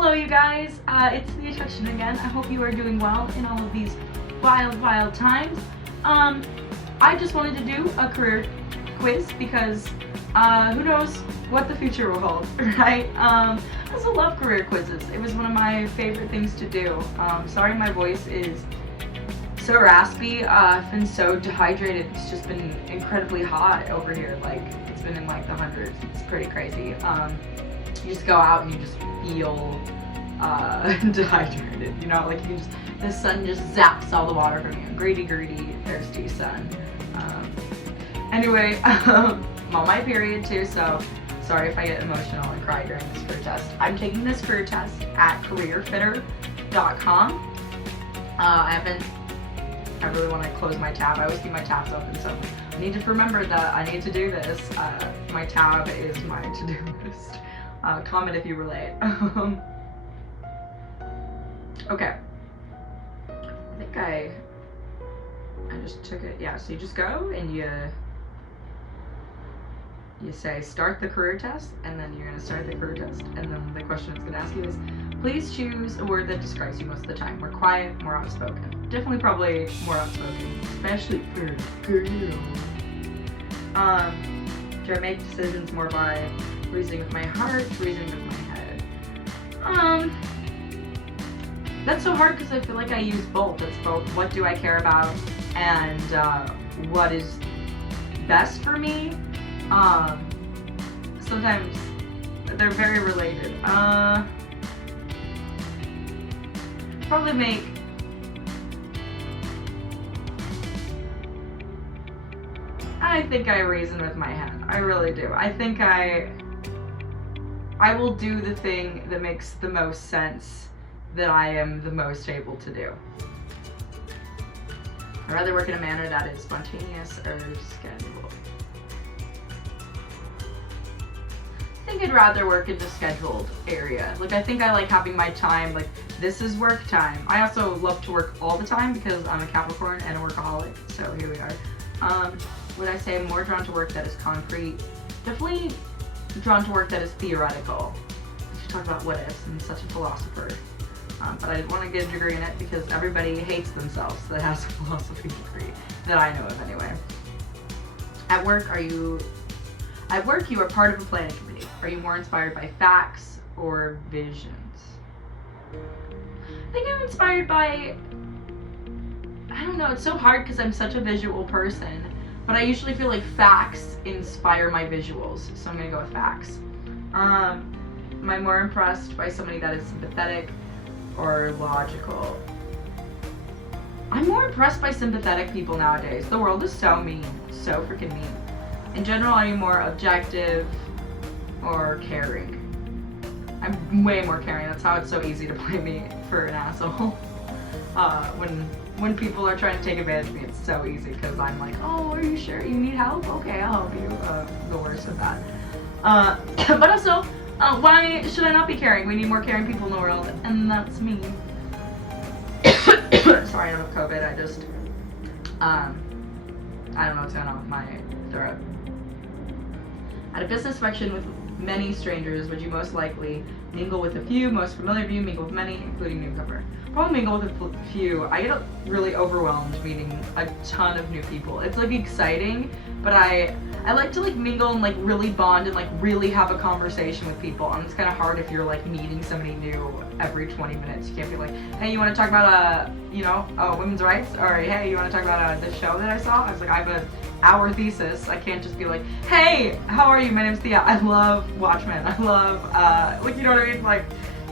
Hello you guys, it's the Attraction again. I hope you are doing well in all of these wild times. I just wanted to do a career quiz because who knows what the future will hold, right? I also love career quizzes. It was one of my favorite things to do. Sorry my voice is so raspy. I've been so dehydrated. It's just been incredibly hot over here. Like, it's been in like the hundreds. It's pretty crazy. You just go out and you just feel dehydrated, you know, like you just, the sun just zaps all the water from you. Greedy, thirsty sun. Anyway, I'm on my period too, so sorry if I get emotional and cry during this career test. I'm taking this career test at careerfitter.com. I really want to close my tab. I always keep my tabs open, so I need to remember that I need to do this. My tab is my to-do list. Comment if you relate. Okay. I think I just took it. Yeah, so you just go and you say start the career test, and then you're going to start the career test, and then the question it's going to ask you is, please choose a word that describes you most of the time. More quiet, more outspoken. Definitely probably more outspoken, especially for a girl. Do I make decisions more by reasoning with my heart, reasoning with my head? That's so hard because I feel like I use both. It's both what do I care about and what is best for me. Sometimes they're very related. Probably make I think I reason with my head. I really do. I think I will do the thing that makes the most sense, that I am the most able to do. I'd rather work in a manner that is spontaneous or scheduled. I think I'd rather work in the scheduled area. Like, I think I like having my time, like, this is work time. I also love to work all the time because I'm a Capricorn and a workaholic, so here we are. Would I say I'm more drawn to work that is concrete? Definitely drawn to work that is theoretical. We should talk about what ifs. I'm such a philosopher. But I didn't want to get a degree in it because everybody hates themselves that has a philosophy degree, that I know of anyway. At work, you are part of a planning committee. Are you more inspired by facts or visions? I think I'm inspired by, I don't know, it's so hard because I'm such a visual person, but I usually feel like facts inspire my visuals, so I'm going to go with facts. Am I more impressed by somebody that is sympathetic or logical? I'm more impressed by sympathetic people nowadays. The world is so mean, so freaking mean. In general, are you more objective or caring? I'm way more caring. That's how it's so easy to blame me for an asshole. When people are trying to take advantage of me, it's so easy because I'm like, oh, are you sure you need help? Okay, I'll help you. The worst of that. But also, why should I not be caring? We need more caring people in the world, and that's me. Sorry, I don't have COVID. I just, I don't know what's going on with my throat. At a business function with many strangers, would you most likely mingle with a few, most familiar of you, mingle with many, including newcomer? Probably mingle with a few. I get really overwhelmed meeting a ton of new people. It's like exciting, but I like to like mingle and like really bond and like really have a conversation with people. And it's kind of hard if you're like meeting somebody new every 20 minutes. You can't be like, hey, you want to talk about women's rights? Or hey, you want to talk about the show that I saw? I was like, I have an hour thesis. I can't just be like, hey, how are you? My name's Thea. I love Watchmen. I love like, you know what I mean? Like,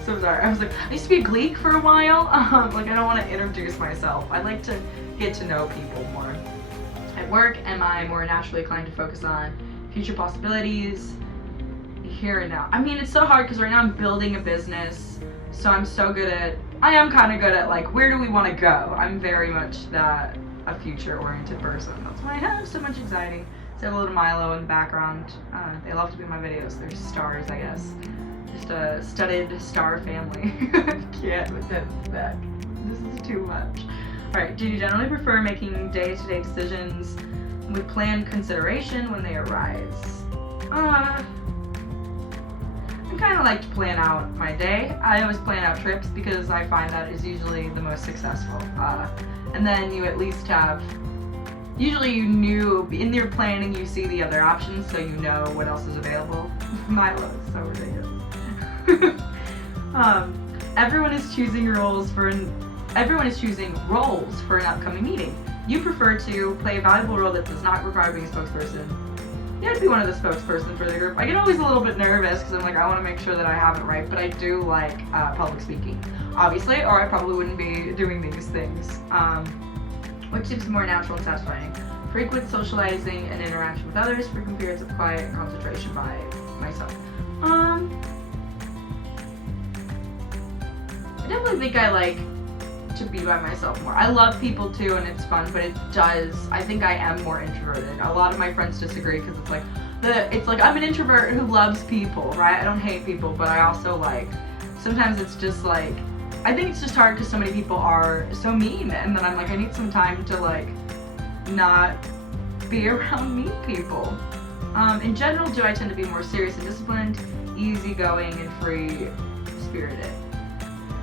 so sorry. I was like, I used to be a Gleek for a while. Like, I don't want to introduce myself. I like to get to know people more. At work, am I more naturally inclined to focus on future possibilities, here and now? I mean, it's so hard because right now I'm building a business, so I am kind of good at like, where do we want to go? I'm very much a future-oriented person. That's why I have so much anxiety. So I have a little Milo in the background. They love to be in my videos. They're stars, I guess. Just a studded star family. I can't with this back. This is too much. Alright, do you generally prefer making day-to-day decisions with planned consideration when they arise? I I kind of like to plan out my day. I always plan out trips because I find that is usually the most successful. And then you at least have, usually you knew, in your planning you see the other options so you know what else is available. Milo is so ridiculous. Everyone is choosing roles for an upcoming meeting. You prefer to play a valuable role that does not require being a spokesperson. Yeah, I'd be one of the spokesperson for the group. I get always a little bit nervous because I'm like, I want to make sure that I have it right, but I do like public speaking, obviously, or I probably wouldn't be doing these things. Which seems more natural and satisfying. Frequent socializing and interaction with others, frequent periods of quiet concentration by myself. I definitely think I like to be by myself more. I love people too and it's fun, but I think I am more introverted. A lot of my friends disagree because it's like I'm an introvert who loves people, right? I don't hate people, but I also like, sometimes it's just like, I think it's just hard because so many people are so mean, and then I'm like, I need some time to like not be around mean people. In general, do I tend to be more serious and disciplined, easygoing and free-spirited?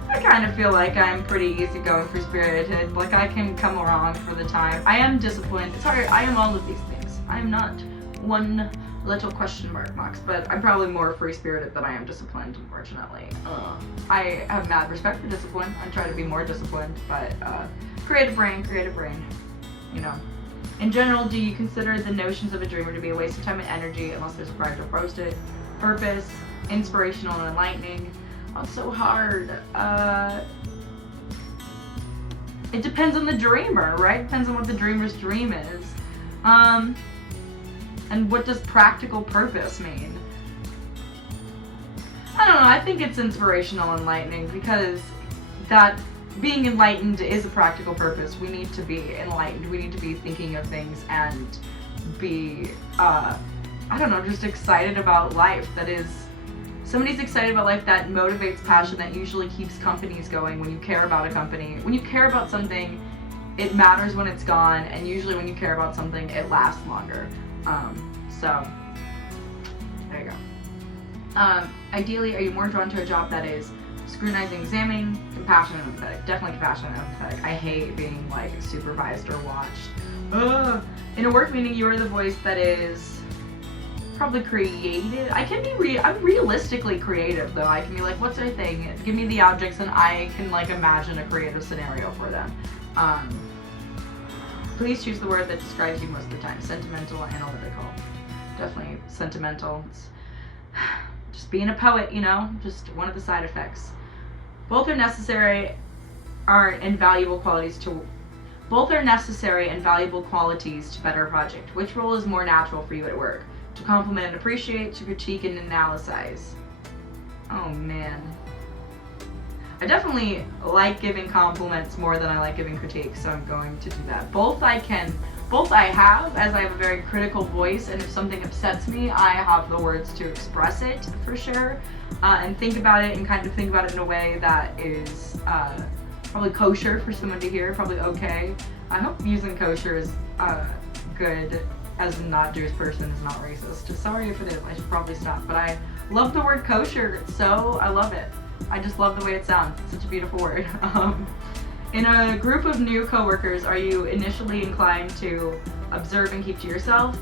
I kind of feel like I'm pretty easygoing, free-spirited. Like I can come around for the time. I am disciplined. Sorry, I am all of these things. I am not one little question marks, but I'm probably more free-spirited than I am disciplined, unfortunately. I have mad respect for discipline. I try to be more disciplined, but creative brain, you know. In general, do you consider the notions of a dreamer to be a waste of time and energy unless there's a practical purpose, inspirational and enlightening? Oh, it's so hard. It depends on the dreamer, right? Depends on what the dreamer's dream is. And what does practical purpose mean? I don't know, I think it's inspirational and enlightening because that being enlightened is a practical purpose. We need to be enlightened. We need to be thinking of things and be, I don't know, just excited about life. That is, somebody's excited about life, that motivates passion, that usually keeps companies going. When you care about a company, when you care about something, it matters when it's gone, and usually when you care about something, it lasts longer. So, there you go. Ideally, are you more drawn to a job that is scrutinizing, examining, compassionate, and empathetic? Definitely compassionate and empathetic. I hate being like supervised or watched. In a work meeting, you are the voice that is probably creative. I can be I'm realistically creative though. I can be like, what's our thing? Give me the objects and I can like imagine a creative scenario for them. Please choose the word that describes you most of the time. Sentimental, analytical. Definitely sentimental. It's just being a poet, you know, just one of the side effects. Both are necessary and valuable qualities to better a project. Which role is more natural for you at work? To compliment and appreciate, to critique and analyze? Oh man. I definitely like giving compliments more than I like giving critiques, so I'm going to do that. Both I have, as I have a very critical voice, and if something upsets me, I have the words to express it, for sure, and think about it, and kind of think about it in a way that is probably kosher for someone to hear, probably okay. I hope using kosher is good, as a not Jewish person is not racist. Just sorry if it is, I should probably stop, but I love the word kosher, so I love it. I just love the way it sounds. It's such a beautiful word. In a group of new coworkers, are you initially inclined to observe and keep to yourself,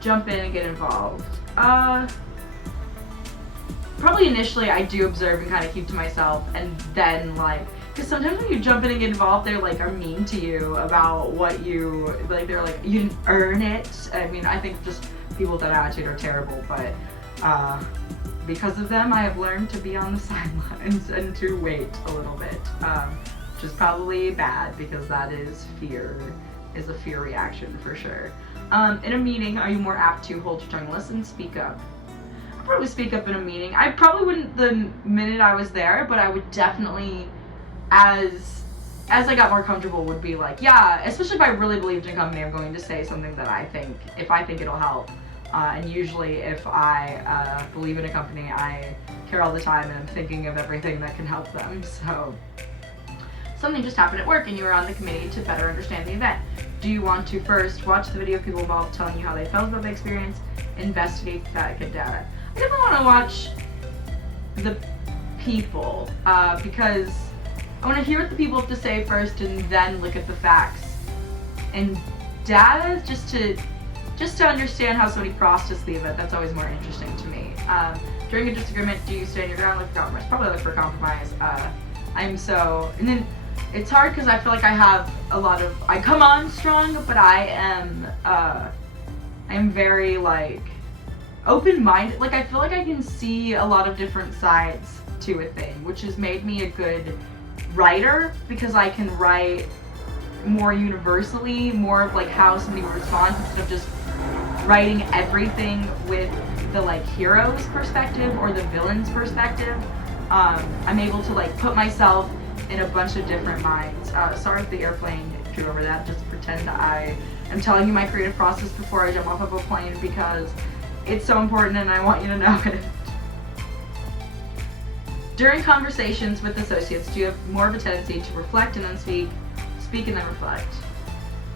jump in and get involved? Probably initially I do observe and kind of keep to myself, and then like, because sometimes when you jump in and get involved, they like are mean to you about what you, like they're like, you didn't earn it. I mean, I think just people with that attitude are terrible, but because of them, I have learned to be on the sidelines and to wait a little bit, which is probably bad because that is a fear reaction for sure. In a meeting, are you more apt to hold your tongue and listen, speak up? I'd probably speak up in a meeting. I probably wouldn't the minute I was there, but I would definitely, as I got more comfortable, would be like, yeah, especially if I really believed in a company, I'm going to say something that if I think it'll help. And usually if I believe in a company, I care all the time and I'm thinking of everything that can help them. So something just happened at work and you were on the committee to better understand the event. Do you want to first watch the video of people involved telling you how they felt about the experience, investigate the data? I definitely want to watch the people, because I want to hear what the people have to say first and then look at the facts and data, just to understand how somebody processed the event. That's always more interesting to me. During a disagreement, do you stand your ground, look for compromise? Probably look for compromise. And then it's hard because I feel like I have a lot of, I come on strong, but I am very like open-minded. Like I feel like I can see a lot of different sides to a thing, which has made me a good writer because I can write more universally, more of like how somebody would respond instead of just writing everything with the like hero's perspective or the villain's perspective. I'm able to like put myself in a bunch of different minds. Sorry if the airplane flew over that, just pretend I am telling you my creative process before I jump off of a plane because it's so important and I want you to know it. During conversations with associates, do you have more of a tendency to reflect and then speak and then reflect?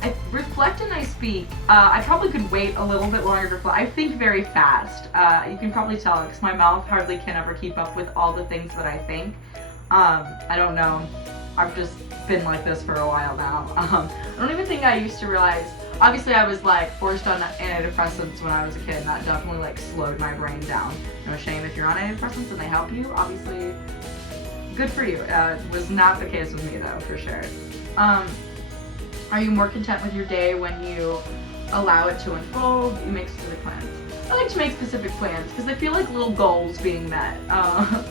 I reflect and I speak. I probably could wait a little bit longer to reflect. I think very fast. You can probably tell because my mouth hardly can ever keep up with all the things that I think. I don't know. I've just been like this for a while now. I don't even think I used to realize. Obviously, I was like forced on antidepressants when I was a kid, and that definitely like slowed my brain down. No shame if you're on antidepressants and they help you. Obviously, good for you. It was not the case with me though, for sure. Are you more content with your day when you allow it to unfold? You make specific plans. I like to make specific plans because I feel like little goals being met.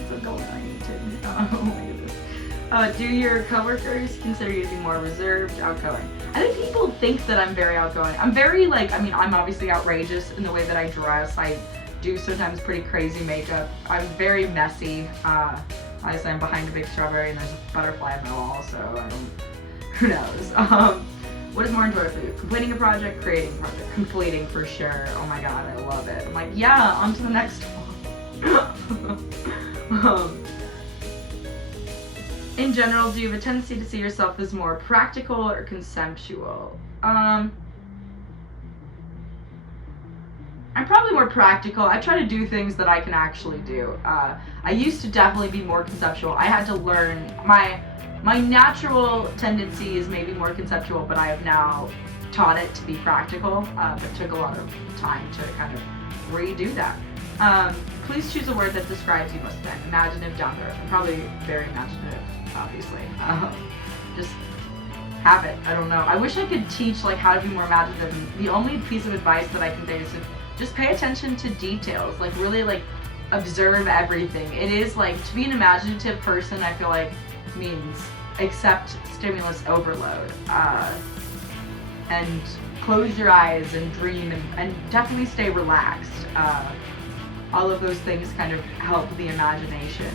So goals I need to. Oh my goodness. Do your coworkers consider you to be more reserved, outgoing? I think people think that I'm very outgoing. I'm very like, I mean, I'm obviously outrageous in the way that I dress. I do sometimes pretty crazy makeup. I'm very messy. Obviously I'm behind a big strawberry and there's a butterfly on my wall, so I don't, who knows. What is more enjoyable for you? Completing a project, creating a project? Completing for sure. Oh my god, I love it. I'm like, yeah, on to the next one. In general, do you have a tendency to see yourself as more practical or conceptual? I'm probably more practical. I try to do things that I can actually do. I used to definitely be more conceptual. I had to learn. My natural tendency is maybe more conceptual, but I have now taught it to be practical. But it took a lot of time to kind of redo that. Please choose a word that describes you most of the time. Imaginative, down to earth. I'm probably very imaginative, obviously. Just have it. I don't know. I wish I could teach like how to be more imaginative. And the only piece of advice that I can say is to just pay attention to details. Like really like observe everything. It is like to be an imaginative person, I feel like means accept stimulus overload. And close your eyes and dream and definitely stay relaxed. All of those things kind of help the imagination.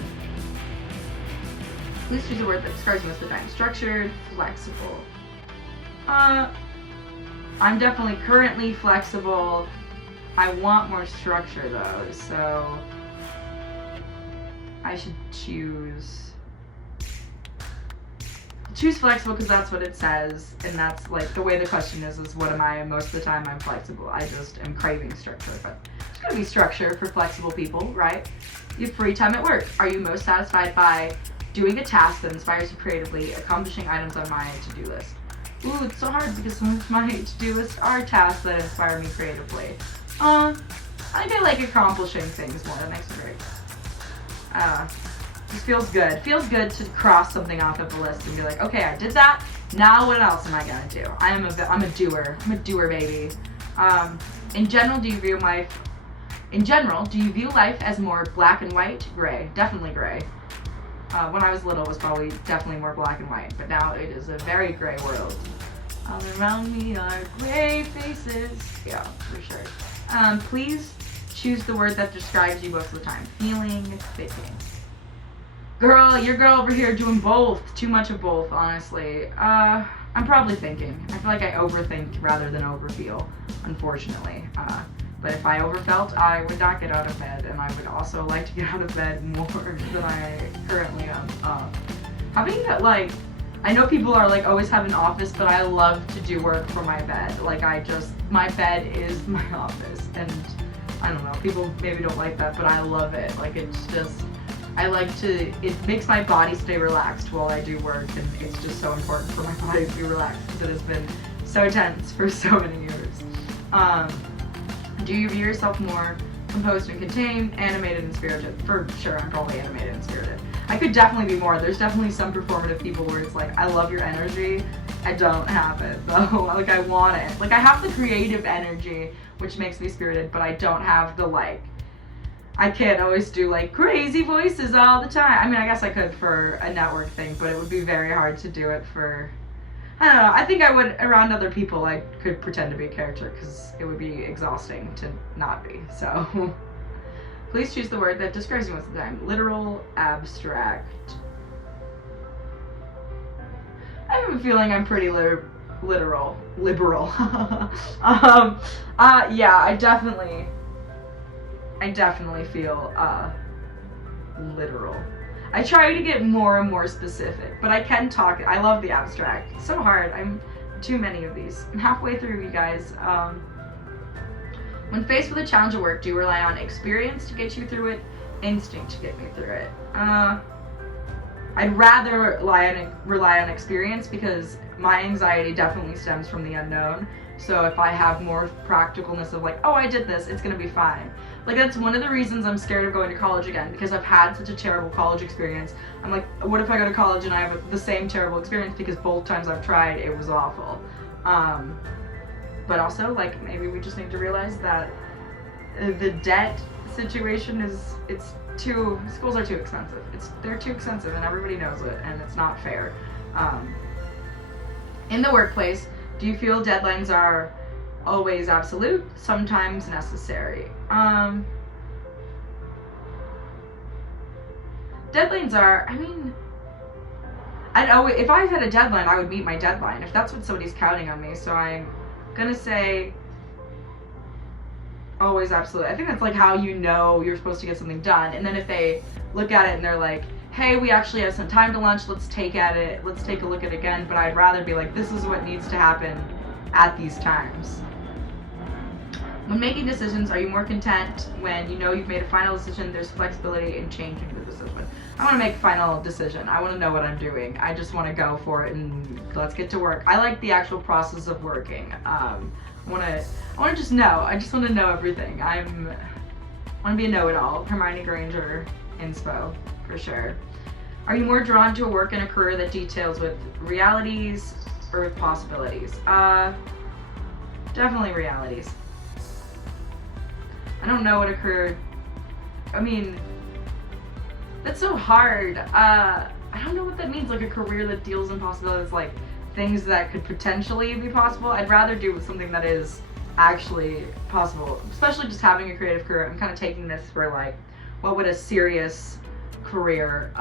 Please choose a word that describes you most of the time. Structured, flexible. I'm definitely currently flexible. I want more structure though, so I should choose flexible because that's what it says, and that's like the way the question is what am I? Most of the time I'm flexible. I just am craving structure, but there's gotta be structure for flexible people, right? You have free time at work. Are you most satisfied by doing a task that inspires you creatively, accomplishing items on my to-do list? Ooh, it's so hard because some of my to-do lists are tasks that inspire me creatively. I think I like accomplishing things more. That makes me great. Just feels good. Feels good to cross something off of the list and be like, okay, I did that. Now what else am I gonna do? I'm a doer. I'm a doer, baby. In general, do you view life as more black and white? Gray. Definitely gray. When I was little, it was probably definitely more black and white, but now it is a very gray world. All around me are gray faces. Yeah, for sure. Please choose the word that describes you most of the time. Feeling, thinking. Girl, your girl over here doing both. Too much of both, honestly. I'm probably thinking. I feel like I overthink rather than overfeel, unfortunately. But if I overfelt, I would not get out of bed, and I would also like to get out of bed more than I currently am. Having that, like, I know people are like always have an office, but I love to do work from my bed. Like my bed is my office, and I don't know, people maybe don't like that, but I love it. Like it's just it makes my body stay relaxed while I do work, and it's just so important for my body to be relaxed because it has been so tense for so many years. Do you view yourself more composed and contained, animated and spirited? For sure, I'm probably animated and spirited. I could definitely be more. There's definitely some performative people where it's like, I love your energy, I don't have it though. Like, I want it. Like, I have the creative energy, which makes me spirited, but I don't have the, like, I can't always do, like, crazy voices all the time. I mean, I guess I could for a network thing, but it would be very hard to do it for, I don't know. I think I would, around other people, I could pretend to be a character because it would be exhausting to not be, so. Please choose the word that describes you most of the time. Literal, abstract. I have a feeling I'm pretty liberal. Yeah, I definitely feel literal. I try to get more and more specific, but I can talk. I love the abstract. It's so hard. I'm too many of these. I'm halfway through, you guys. When faced with a challenge at work, do you rely on experience to get you through it, instinct to get me through it? I'd rather rely on experience because my anxiety definitely stems from the unknown. So if I have more practicalness of like, oh, I did this, it's gonna be fine. Like, that's one of the reasons I'm scared of going to college again, because I've had such a terrible college experience. I'm like, what if I go to college and I have the same terrible experience because both times I've tried, it was awful. But also, like, maybe we just need to realize that the debt situation schools are too expensive. They're too expensive and everybody knows it, and it's not fair. In the workplace, do you feel deadlines are always absolute, sometimes necessary? Deadlines are, I mean, if I had a deadline, I would meet my deadline, if that's what somebody's counting on me, so I'm gonna say always absolute. I think that's like how you know you're supposed to get something done, and then if they look at it and they're like, hey, we actually have some time to lunch, let's take a look at it again, but I'd rather be like, this is what needs to happen at these times. When making decisions, are you more content when you know you've made a final decision, there's flexibility in changing the decision? I want to make a final decision. I want to know what I'm doing. I just want to go for it and let's get to work. I like the actual process of working. I want to just know. I just want to know everything. I want to be a know-it-all. Hermione Granger inspo, for sure. Are you more drawn to a work and a career that details with realities or with possibilities? Definitely realities. I don't know what a career, I mean, that's so hard. I don't know what that means, like a career that deals in possibilities, like things that could potentially be possible. I'd rather do something that is actually possible, especially just having a creative career. I'm kind of taking this for like, what would a serious career,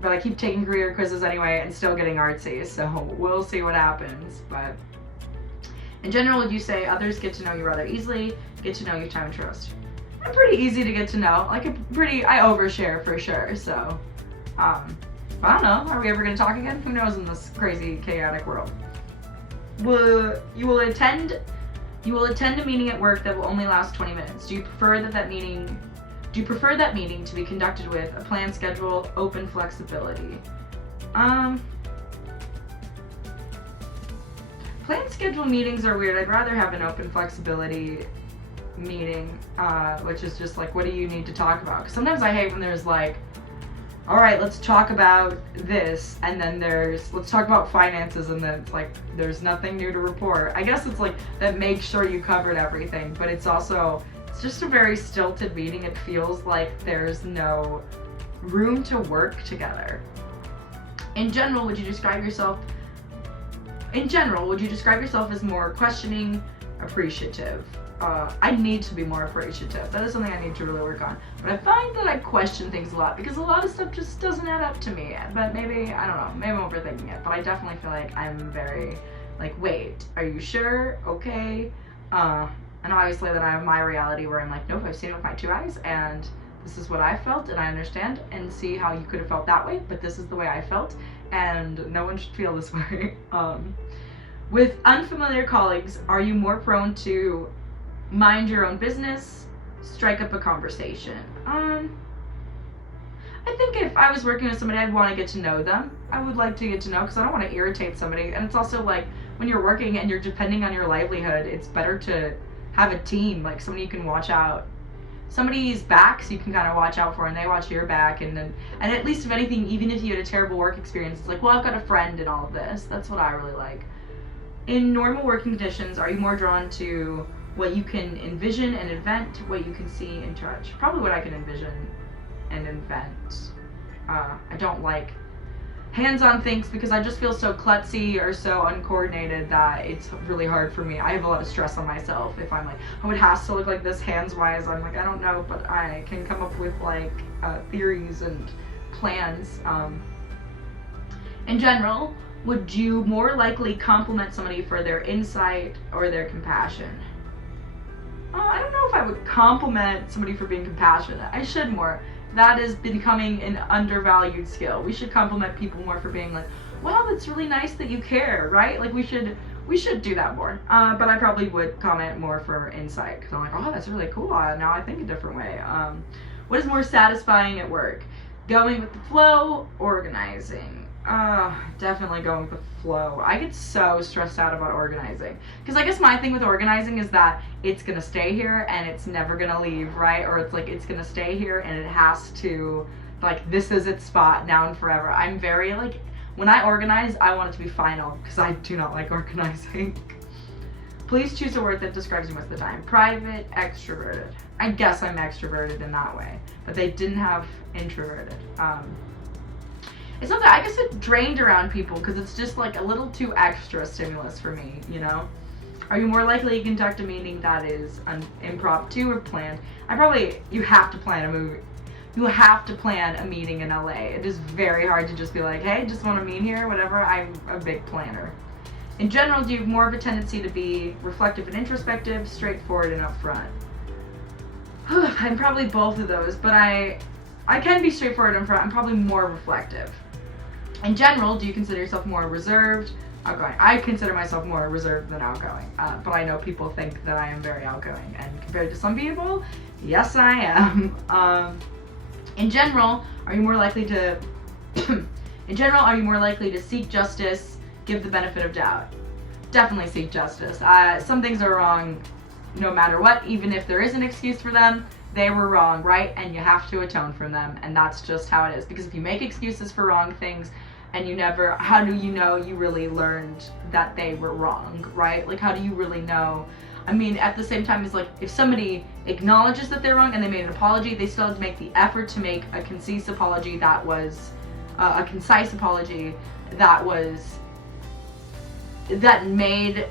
but I keep taking career quizzes anyway and still getting artsy, so we'll see what happens. But in general, would you say others get to know you rather easily, get to know you time and trust? I'm pretty easy to get to know. Like, I overshare for sure, so, I don't know. Are we ever going to talk again? Who knows in this crazy, chaotic world? You will attend a meeting at work that will only last 20 minutes. Do you prefer that meeting to be conducted with a planned schedule, open flexibility? Planned schedule meetings are weird. I'd rather have an open flexibility meeting, which is just like, what do you need to talk about? Because sometimes I hate when there's like, all right, let's talk about this, and then let's talk about finances, and then it's like, there's nothing new to report. I guess it's like, that makes sure you covered everything, but it's just a very stilted meeting. It feels like there's no room to work together. In general, would you describe yourself as more questioning, appreciative? I need to be more appreciative. That is something I need to really work on. But I find that I question things a lot because a lot of stuff just doesn't add up to me. But maybe, I don't know, maybe I'm overthinking it. But I definitely feel like I'm very, like, wait, are you sure? Okay. And obviously then I have my reality where I'm like, nope, I've seen it with my 2 eyes, and this is what I felt, and I understand and see how you could have felt that way, but this is the way I felt, and no one should feel this way. With unfamiliar colleagues, are you more prone to mind your own business, strike up a conversation? I think if I was working with somebody, I'd want to get to know them. I would like to get to know, because I don't want to irritate somebody. And it's also like when you're working and you're depending on your livelihood, it's better to have a team, like somebody you can watch out. Somebody's back, so you can kind of watch out for, and they watch your back, and at least if anything, even if you had a terrible work experience, it's like, well, I've got a friend in all of this. That's what I really like. In normal working conditions, are you more drawn to what you can envision and invent, what you can see and touch? Probably what I can envision and invent. I don't like hands-on things because I just feel so klutzy or so uncoordinated that it's really hard for me. I have a lot of stress on myself if I'm like, oh, it has to look like this hands-wise. I'm like, I don't know, but I can come up with like theories and plans. In general, would you more likely compliment somebody for their insight or their compassion? I don't know if I would compliment somebody for being compassionate. I should more. That is becoming an undervalued skill. We should compliment people more for being like, wow, that's really nice that you care, right? Like we should do that more. But I probably would comment more for insight, because I'm like, oh, that's really cool. Now I think a different way. What is more satisfying at work? Going with the flow, organizing. Definitely going with the flow. I get so stressed out about organizing, because I guess my thing with organizing is that it's gonna stay here and it's never gonna leave, right? Or it's like it's gonna stay here and it has to, like, this is its spot now and forever. I'm very like, when I organize, I want it to be final, because I do not like organizing. Please choose a word that describes you most of the time. Private, extroverted. I guess I'm extroverted in that way, but they didn't have introverted. It's not that, I guess it drained around people because it's just like a little too extra stimulus for me, you know? Are you more likely to conduct a meeting that is impromptu or planned? You have to plan a movie. You have to plan a meeting in LA. It is very hard to just be like, hey, just want to meet here, whatever. I'm a big planner. In general, do you have more of a tendency to be reflective and introspective, straightforward and upfront? I'm probably both of those, but I can be straightforward and upfront. I'm probably more reflective. In general, do you consider yourself more reserved, outgoing? I consider myself more reserved than outgoing, but I know people think that I am very outgoing, and compared to some people, yes, I am. In general, are you more likely to seek justice, give the benefit of doubt? Definitely seek justice. Some things are wrong no matter what, even if there is an excuse for them. They were wrong, right? And you have to atone from them, and that's just how it is. Because if you make excuses for wrong things, and how do you know you really learned that they were wrong, right? Like, how do you really know? I mean, at the same time, it's like, if somebody acknowledges that they're wrong and they made an apology, they still have to make the effort to make a concise apology that made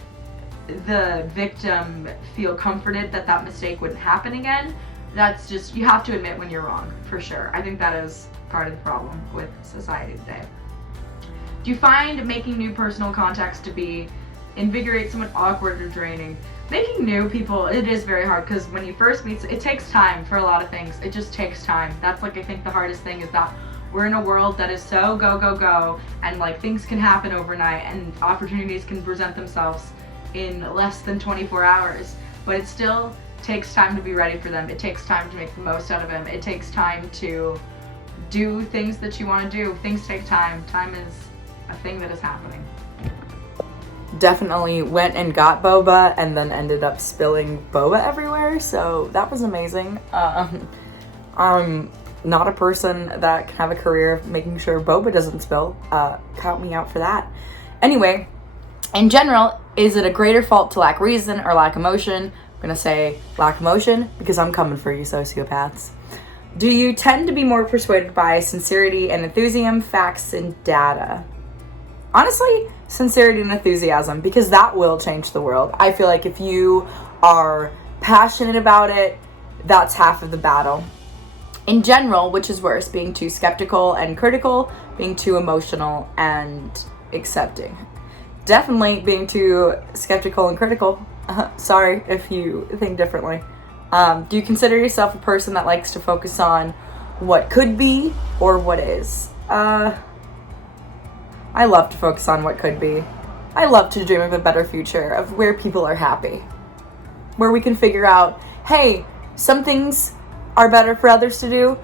the victim feel comforted that that mistake wouldn't happen again. That's just, you have to admit when you're wrong, for sure. I think that is part of the problem with society today. Do you find making new personal contacts to be invigorate, somewhat awkward or draining? Making new people, it is very hard, because when you first meet, it takes time for a lot of things. It just takes time. That's like, I think the hardest thing is that we're in a world that is so go, go, go, and like things can happen overnight and opportunities can present themselves in less than 24 hours, but it still takes time to be ready for them. It takes time to make the most out of them. It takes time to do things that you want to do. Things take time. Time is a thing that is happening. Definitely went and got boba and then ended up spilling boba everywhere, so that was amazing. I'm not a person that can have a career of making sure boba doesn't spill. Count me out for that. Anyway, in general, is it a greater fault to lack reason or lack emotion? I'm gonna say lack emotion because I'm coming for you, sociopaths. Do you tend to be more persuaded by sincerity and enthusiasm, facts and data? Honestly, sincerity and enthusiasm, because that will change the world. I feel like if you are passionate about it, that's half of the battle. In general, which is worse, being too skeptical and critical, being too emotional and accepting? Definitely being too skeptical and critical. Sorry if you think differently. Do you consider yourself a person that likes to focus on what could be or what is? I love to focus on what could be. I love to dream of a better future, of where people are happy. Where we can figure out, hey, some things are better for others to do,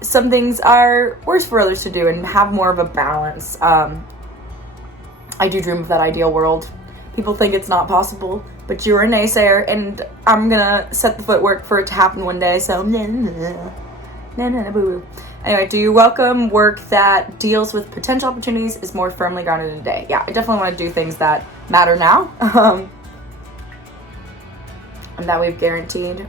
some things are worse for others to do and have more of a balance. I do dream of that ideal world. People think it's not possible, but you're a naysayer, and I'm gonna set the footwork for it to happen one day, so boo. Anyway, do you welcome work that deals with potential opportunities, is more firmly grounded in today? Yeah, I definitely want to do things that matter now. And that we've guaranteed.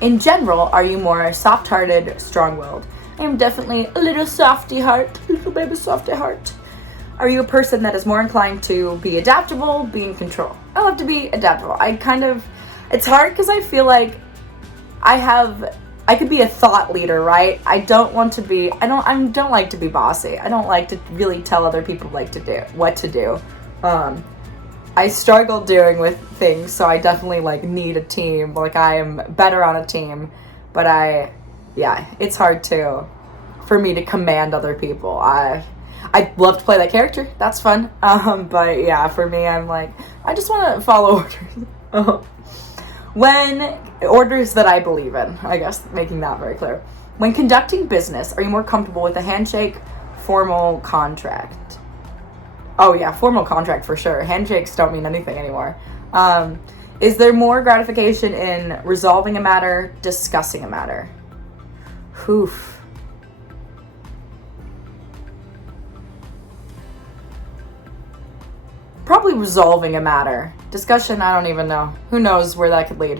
In general, are you more soft-hearted, strong-willed? I am definitely a little softy heart, little baby softy heart. Are you a person that is more inclined to be adaptable, be in control? I love to be adaptable. It's hard because I feel like I could be a thought leader, right? I don't like to be bossy. I don't like to really tell other people what to do. I struggle doing with things, so I definitely need a team. I am better on a team, but it's hard for me to command other people. I love to play that character. That's fun. But yeah, for me, I'm I just want to follow orders. When orders that I believe in, I guess, making that very clear. When conducting business, are you more comfortable with a handshake, formal contract? Oh yeah, formal contract for sure. Handshakes don't mean anything anymore. Is there more gratification in resolving a matter, discussing a matter? Oof. Probably resolving a matter. Discussion, I don't even know. Who knows where that could lead.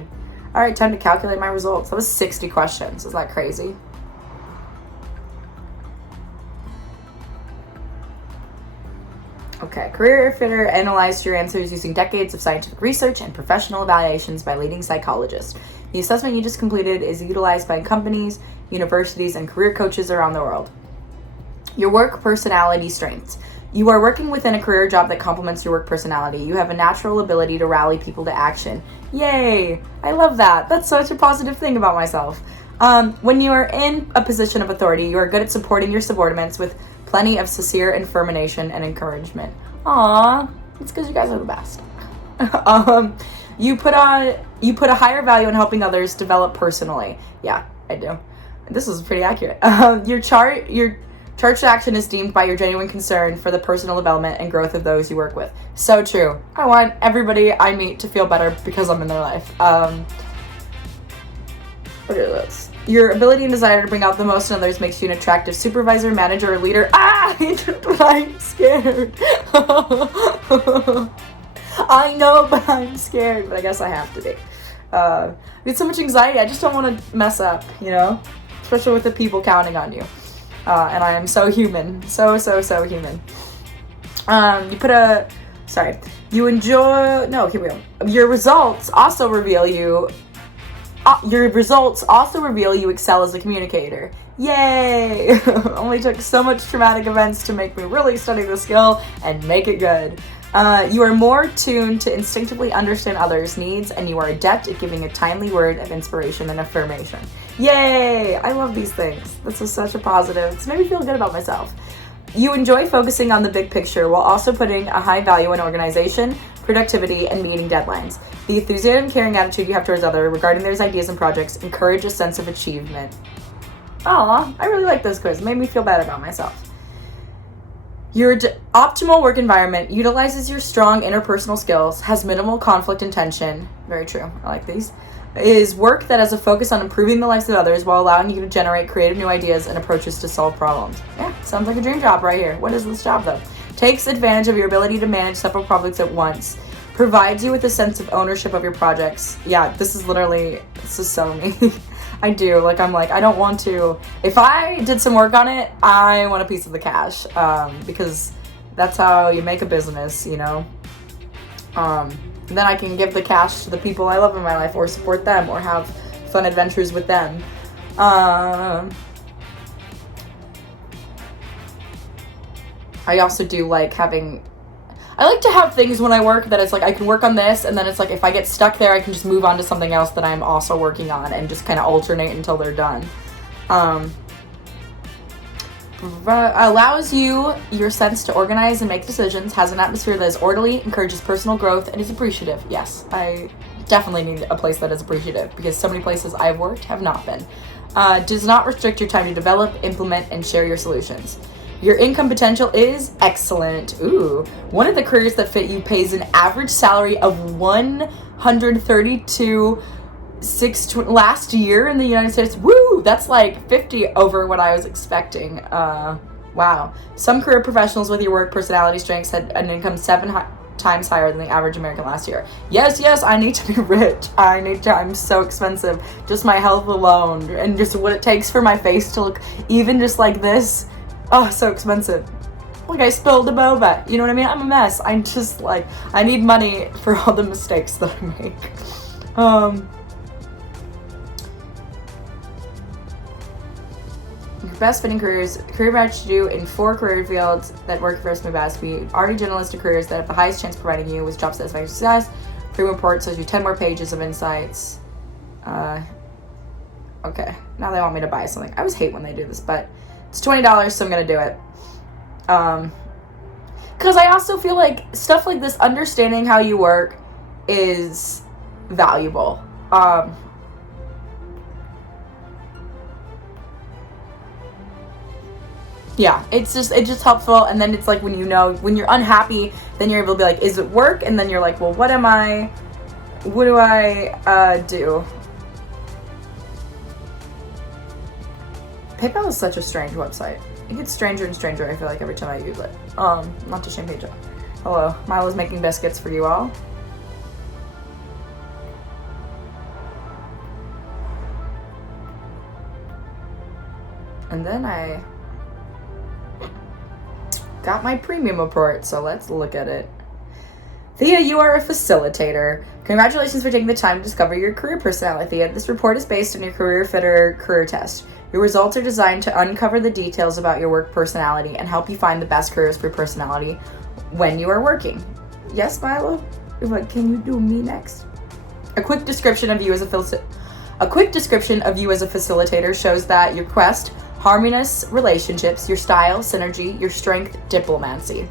All right, time to calculate my results. That was 60 questions. Is that crazy? Okay, Career Fitter analyzed your answers using decades of scientific research and professional evaluations by leading psychologists. The assessment you just completed is utilized by companies, universities, and career coaches around the world. Your work personality strengths. You are working within a career job that complements your work personality. You have a natural ability to rally people to action. Yay! I love that. That's such a positive thing about myself. When you are in a position of authority, you are good at supporting your subordinates with plenty of sincere affirmation and encouragement. Aww, it's because you guys are the best. You put a higher value in helping others develop personally. Yeah, I do. This is pretty accurate. Your charge to action is deemed by your genuine concern for the personal development and growth of those you work with. So true. I want everybody I meet to feel better because I'm in their life. Look at this. Your ability and desire to bring out the most in others makes you an attractive supervisor, manager, or leader. I'm scared. I know, but I'm scared. But I guess I have to be. I get so much anxiety. I just don't want to mess up, especially with the people counting on you. And I am so human. So human. Your results also reveal you excel as a communicator. Yay! Only took so much traumatic events to make me really study the skill and make it good. You are more tuned to instinctively understand others' needs, and you are adept at giving a timely word of inspiration and affirmation. Yay! I love these things. This is such a positive. It's made me feel good about myself. You enjoy focusing on the big picture while also putting a high value in organization, productivity, and meeting deadlines. The enthusiasm and caring attitude you have towards others regarding their ideas and projects encourage a sense of achievement. Aw, I really like this quiz. It made me feel better about myself. Your optimal work environment utilizes your strong interpersonal skills, has minimal conflict and tension. Very true. I like these. Is work that has a focus on improving the lives of others while allowing you to generate creative new ideas and approaches to solve problems. Yeah, sounds like a dream job right here. What is this job though? Takes advantage of your ability to manage several projects at once. Provides you with a sense of ownership of your projects. Yeah, this is so me. I do. I don't want to. If I did some work on it, I want a piece of the cash. Because that's how you make a business, Then I can give the cash to the people I love in my life, or support them, or have fun adventures with them. I also do I like to have things when I work that it's I can work on this, and then it's if I get stuck there, I can just move on to something else that I'm also working on and just kind of alternate until they're done. Allows your sense to organize and make decisions, has an atmosphere that is orderly, encourages personal growth, and is appreciative. Yes, I definitely need a place that is appreciative, because so many places I've worked have not been. Does not restrict your time to develop, implement, and share your solutions. Your income potential is excellent. Ooh, one of the careers that fit you pays an average salary of $132,600 last year in the United States. Woo, that's like 50 over what I was expecting. Wow. Some career professionals with your work personality strengths had an income 7 times higher than the average American last year. Yes, I need to be rich. I'm so expensive. Just my health alone, and just what it takes for my face to look even just like this. Oh, so expensive. Like, I spilled a boba. You know what I mean? I'm a mess. I'm just like, I need money for all the mistakes that I make. Your best fitting careers, career match to do in 4 career fields that work for us my best. We already generalist careers that have the highest chance of providing you with job satisfaction success. Free report shows you 10 more pages of insights. Okay, now they want me to buy something. I always hate when they do this, but it's $20, so I'm gonna do it. Because I also feel like stuff like this, understanding how you work, is valuable. Yeah, it's just helpful. And then it's like, when when you're unhappy, then you're able to be like, is it work? And then you're like, well, what do I do? PayPal is such a strange website. It gets stranger and stranger, I feel like, every time I use it. Not to shame Pedro. Hello, Milo's making biscuits for you all. And then I got my premium report, so let's look at it. Thea, you are a facilitator. Congratulations for taking the time to discover your career personality, Thea. This report is based on your career fitter career test. Your results are designed to uncover the details about your work personality and help you find the best careers for your personality when you are working. Yes, Milo? What can you do me next? A quick description of you as a facilitator shows that your quest, harmonious relationships, your style, synergy, your strength, diplomacy.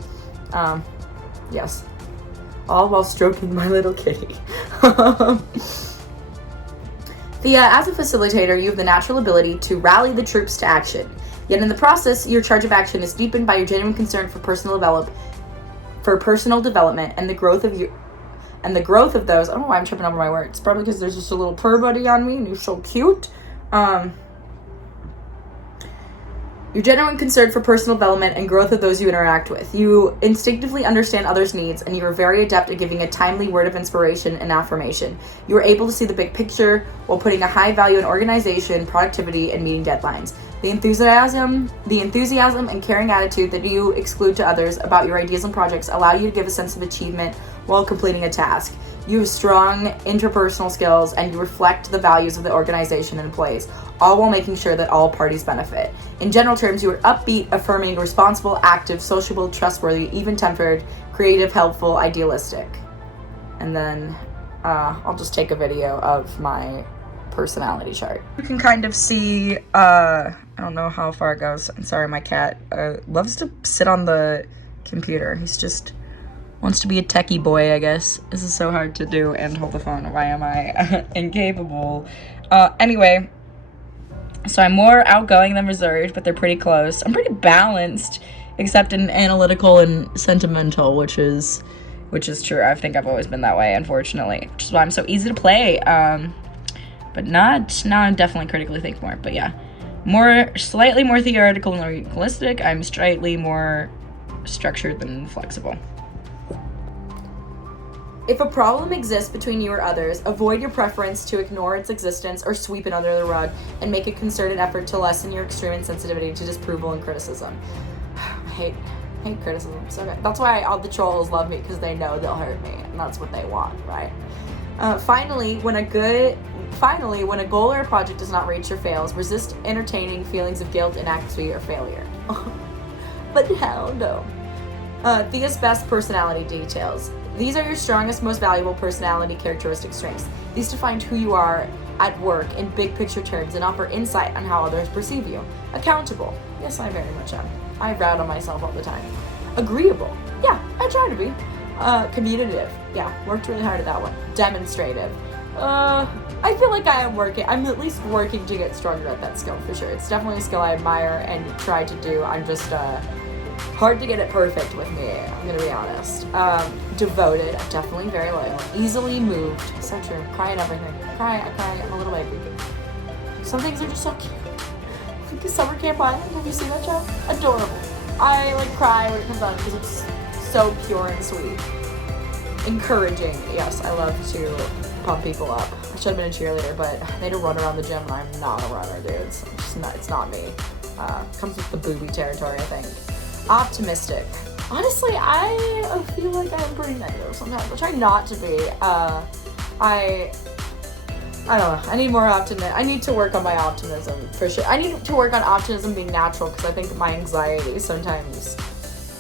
Yes. All while stroking my little kitty. Thea, as a facilitator, you have the natural ability to rally the troops to action. Yet in the process, your charge of action is deepened by your genuine concern for personal development and the growth of those. I don't know why I'm tripping over my words. Probably because there's just a little purr buddy on me and he's so cute. Your genuine concern for personal development and growth of those you interact with. You instinctively understand others' needs, and you are very adept at giving a timely word of inspiration and affirmation. You are able to see the big picture while putting a high value in organization, productivity, and meeting deadlines. The enthusiasm and caring attitude that you exclude to others about your ideas and projects allow you to give a sense of achievement while completing a task. You have strong interpersonal skills, and you reflect the values of the organization and employees, all while making sure that all parties benefit. In general terms, you are upbeat, affirming, responsible, active, sociable, trustworthy, even-tempered, creative, helpful, idealistic. And then I'll just take a video of my personality chart. You can kind of see, I don't know how far it goes. I'm sorry, my cat loves to sit on the computer. He's just wants to be a techie boy, I guess. This is so hard to do and hold the phone. Why am I incapable? Anyway, so I'm more outgoing than reserved, but they're pretty close. I'm pretty balanced, except in analytical and sentimental, which is true. I think I've always been that way, unfortunately, which is why I'm so easy to play. But not now. I'm definitely critically think more. But yeah, slightly more theoretical and realistic. I'm slightly more structured than flexible. If a problem exists between you or others, avoid your preference to ignore its existence or sweep it under the rug, and make a concerted effort to lessen your extreme insensitivity to disapproval and criticism. I hate criticism. So good. That's why all the trolls love me, because they know they'll hurt me, and that's what they want, right? Finally, when a goal or a project does not reach or fails, resist entertaining feelings of guilt, inadequacy, or failure. But how though? Thea's best personality details. These are your strongest, most valuable personality characteristic strengths. These define who you are at work in big picture terms and offer insight on how others perceive you. Accountable. Yes, I very much am. I rat on myself all the time. Agreeable. Yeah, I try to be. Communicative. Yeah, worked really hard at that one. Demonstrative. I feel like I'm at least working to get stronger at that skill for sure. It's definitely a skill I admire and try to do. I'm just, hard to get it perfect with me, I'm gonna be honest. Devoted, definitely very loyal. Easily moved, so true. Cry at everything. I cry, I'm a little baby. Some things are just so cute. Like Summer Camp Island, have you seen that show? Adorable. I like cry when it comes on because it's so pure and sweet. Encouraging, yes, I love to pump people up. I should have been a cheerleader, but I need to run around the gym and I'm not a runner, dude. It's not me. Comes with the booby territory, I think. Optimistic. Honestly, I feel like I'm pretty negative sometimes. I try not to be. I don't know. I need more optimism. I need to work on my optimism for sure. I need to work on optimism being natural because I think my anxiety sometimes.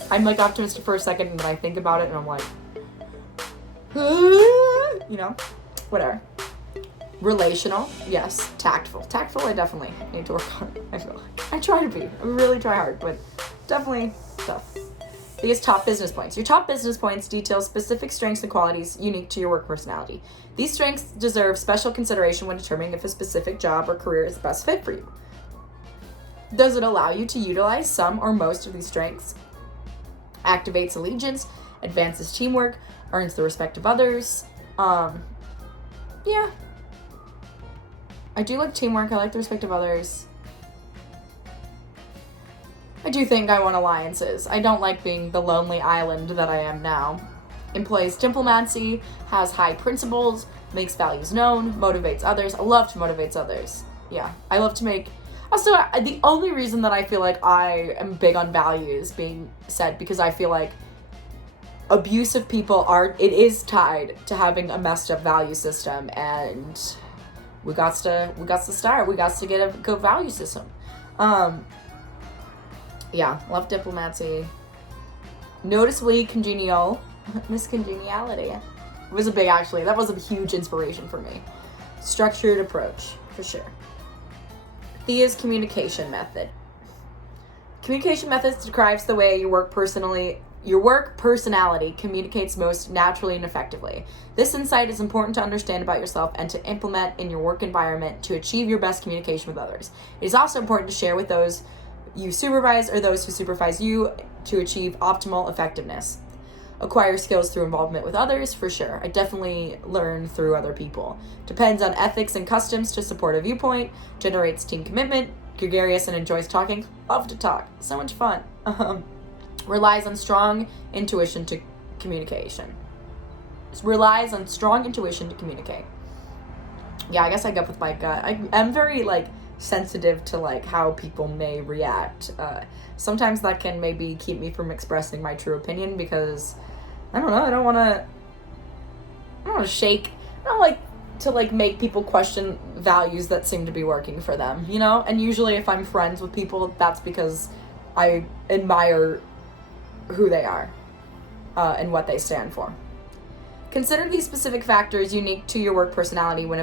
I'm like optimistic for a second and then I think about it and I'm like, you know, whatever. Relational, yes. Tactful, I definitely need to work on. I feel like I try to be. I really try hard, but definitely tough. These top business points. Your top business points detail specific strengths and qualities unique to your work personality. These strengths deserve special consideration when determining if a specific job or career is the best fit for you. Does it allow you to utilize some or most of these strengths? Activates allegiance, advances teamwork, earns the respect of others. Yeah. I do like teamwork. I like the respect of others. I do think I want alliances. I don't like being the lonely island that I am now. Employs diplomacy, has high principles, makes values known, motivates others. I love to motivate others. Yeah, I love to make... Also, the only reason that I feel like I am big on values being said, because I feel like abusive people it is tied to having a messed up value system, and we got to start. We got to get a good value system. Yeah, love diplomacy. Noticeably congenial. Miss Congeniality. That was a huge inspiration for me. Structured approach, for sure. Thea's communication method. Communication methods describes the way your work personality communicates most naturally and effectively. This insight is important to understand about yourself and to implement in your work environment to achieve your best communication with others. It is also important to share with those you supervise or those who supervise you to achieve optimal effectiveness. Acquire skills through involvement with others, for sure. I definitely learn through other people. Depends on ethics and customs to support a viewpoint. Generates team commitment. Gregarious and enjoys talking. Love to talk. So much fun. Relies on strong intuition to communication. Relies on strong intuition to communicate. Yeah, I guess I go with my gut. I'm very, sensitive to, how people may react. Sometimes that can maybe keep me from expressing my true opinion because, I don't know, I don't want to shake. I don't like to, make people question values that seem to be working for them, you know? And usually if I'm friends with people, that's because I admire who they are and what they stand for. Consider these specific factors unique to your work personality when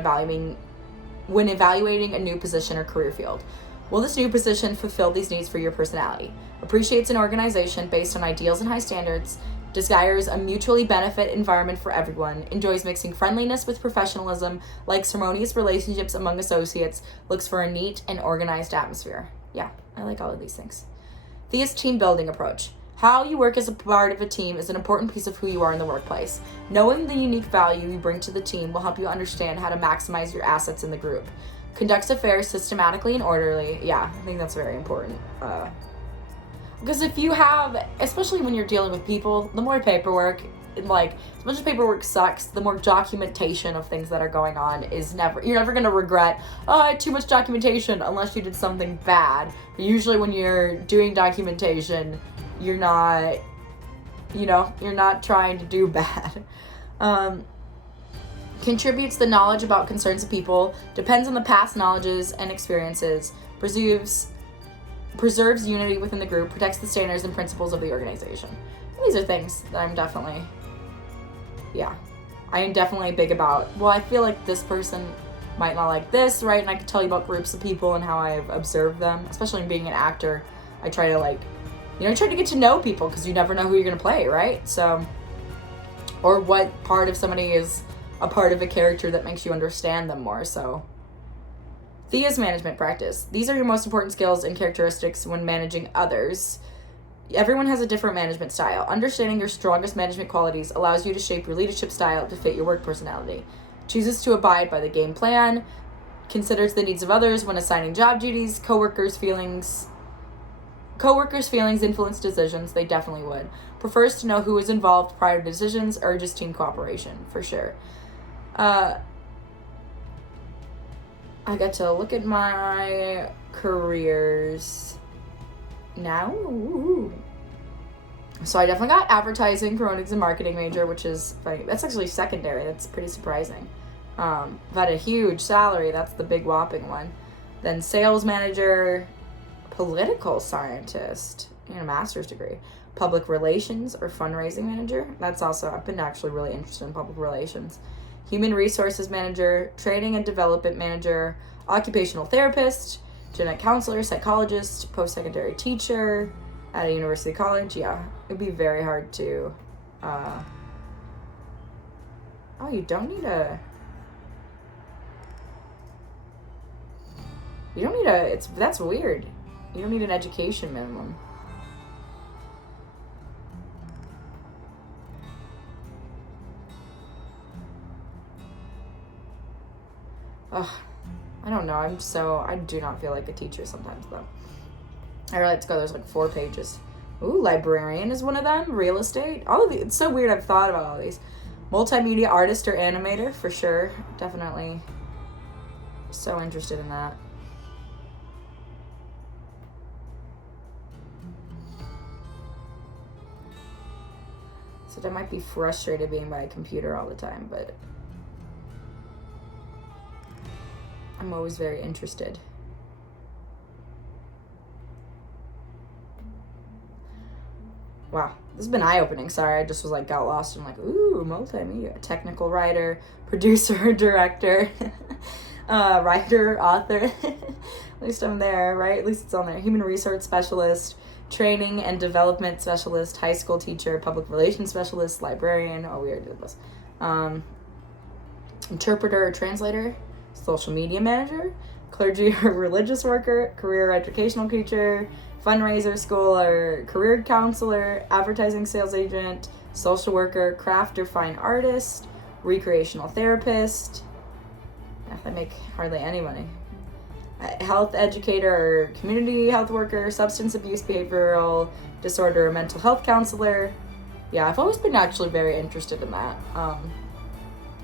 evaluating a new position or career field. Will this new position fulfill these needs for your personality? Appreciates an organization based on ideals and high standards, desires a mutually benefit environment for everyone, enjoys mixing friendliness with professionalism, likes harmonious relationships among associates, looks for a neat and organized atmosphere. Yeah, I like all of these things. Thea's team building approach. How you work as a part of a team is an important piece of who you are in the workplace. Knowing the unique value you bring to the team will help you understand how to maximize your assets in the group. Conducts affairs systematically and orderly. Yeah, I think that's very important. Because if you have, especially when you're dealing with people, the more paperwork, as much as paperwork sucks, the more documentation of things that are going on you're never going to regret, I had too much documentation unless you did something bad. But usually when you're doing documentation, you're not trying to do bad. Contributes the knowledge about concerns of people, depends on the past knowledges and experiences, preserves unity within the group, protects the standards and principles of the organization. These are things that I am definitely big about. Well, I feel like this person might not like this, right? And I can tell you about groups of people and how I've observed them, especially being an actor. I try to try to get to know people because you never know who you're going to play, right? So or what part of somebody is a part of a character that makes you understand them more. So Thea's management practice. These are your most important skills and characteristics when managing others. Everyone has a different management style. Understanding your strongest management qualities allows you to shape your leadership style to fit your work personality. Chooses to abide by the game plan. Considers the needs of others when assigning job duties. Coworkers' feelings influence decisions. They definitely would. Prefers to know who is involved prior to decisions. Urges team cooperation, for sure. I get to look at my careers now. Ooh. So I definitely got advertising, chronics, and marketing major, which is funny. That's actually secondary. That's pretty surprising. I've had a huge salary. That's the big whopping one. Then sales manager, political scientist, and a master's degree. Public relations or fundraising manager. That's also, I've been actually really interested in public relations. Human resources manager, training and development manager, occupational therapist, genetic counselor, psychologist, post-secondary teacher at a university college. Yeah, it'd be very hard to, you don't need that's weird. You don't need an education minimum. Ugh, I don't know. I do not feel like a teacher sometimes, though. I really like to go. There's like 4 pages. Ooh, librarian is one of them. Real estate. All of these. It's so weird. I've thought about all these. Multimedia artist or animator, for sure. Definitely so interested in that. So I might be frustrated being by a computer all the time, but I'm always very interested. Wow, this has been eye-opening. Sorry, I just was like, got lost and like, ooh, multimedia. Technical writer, producer, director, writer, author. At least I'm there, right? At least it's on there. Human resource specialist, training and development specialist, high school teacher, public relations specialist, librarian. Oh, we already did this. Interpreter or translator, social media manager, clergy or religious worker, career educational teacher, fundraiser, scholar, career counselor, advertising sales agent, social worker, craft or fine artist, recreational therapist. They make hardly any money. Health educator or community health worker, substance abuse, behavioral disorder, or mental health counselor. Yeah, I've always been actually very interested in that.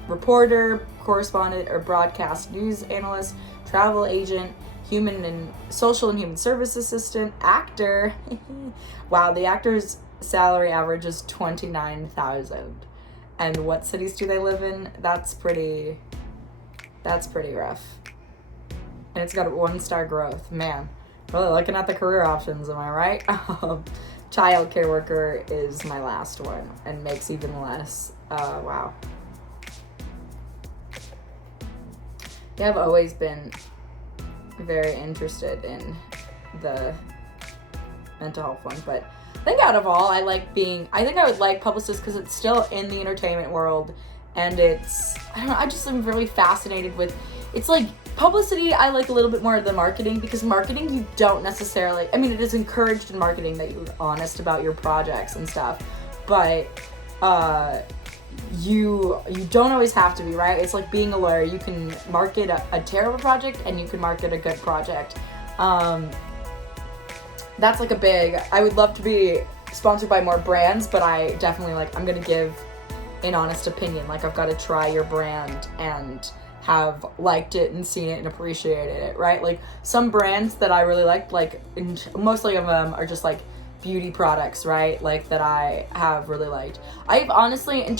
Reporter, correspondent, or broadcast news analyst, travel agent, social and human service assistant, actor. Wow, the actor's salary average is $29,000. And what cities do they live in? That's pretty rough. And it's got 1-star growth. Man, really looking at the career options, am I right? Child care worker is my last one and makes even less. Wow. Yeah, I've always been very interested in the mental health one, but I think out of all, I would like publicist because it's still in the entertainment world, and I just am really fascinated with, it's like publicity, I like a little bit more than marketing, because marketing, you don't necessarily, it is encouraged in marketing that you're honest about your projects and stuff, but you don't always have to be, right? It's like being a lawyer. You can market a terrible project and you can market a good project. That's like I would love to be sponsored by more brands, but I definitely I'm going to give an honest opinion. Like, I've got to try your brand and have liked it and seen it and appreciated it, right? Like, some brands that I really liked, mostly of them are just beauty products, right? That I have really liked. I've honestly, I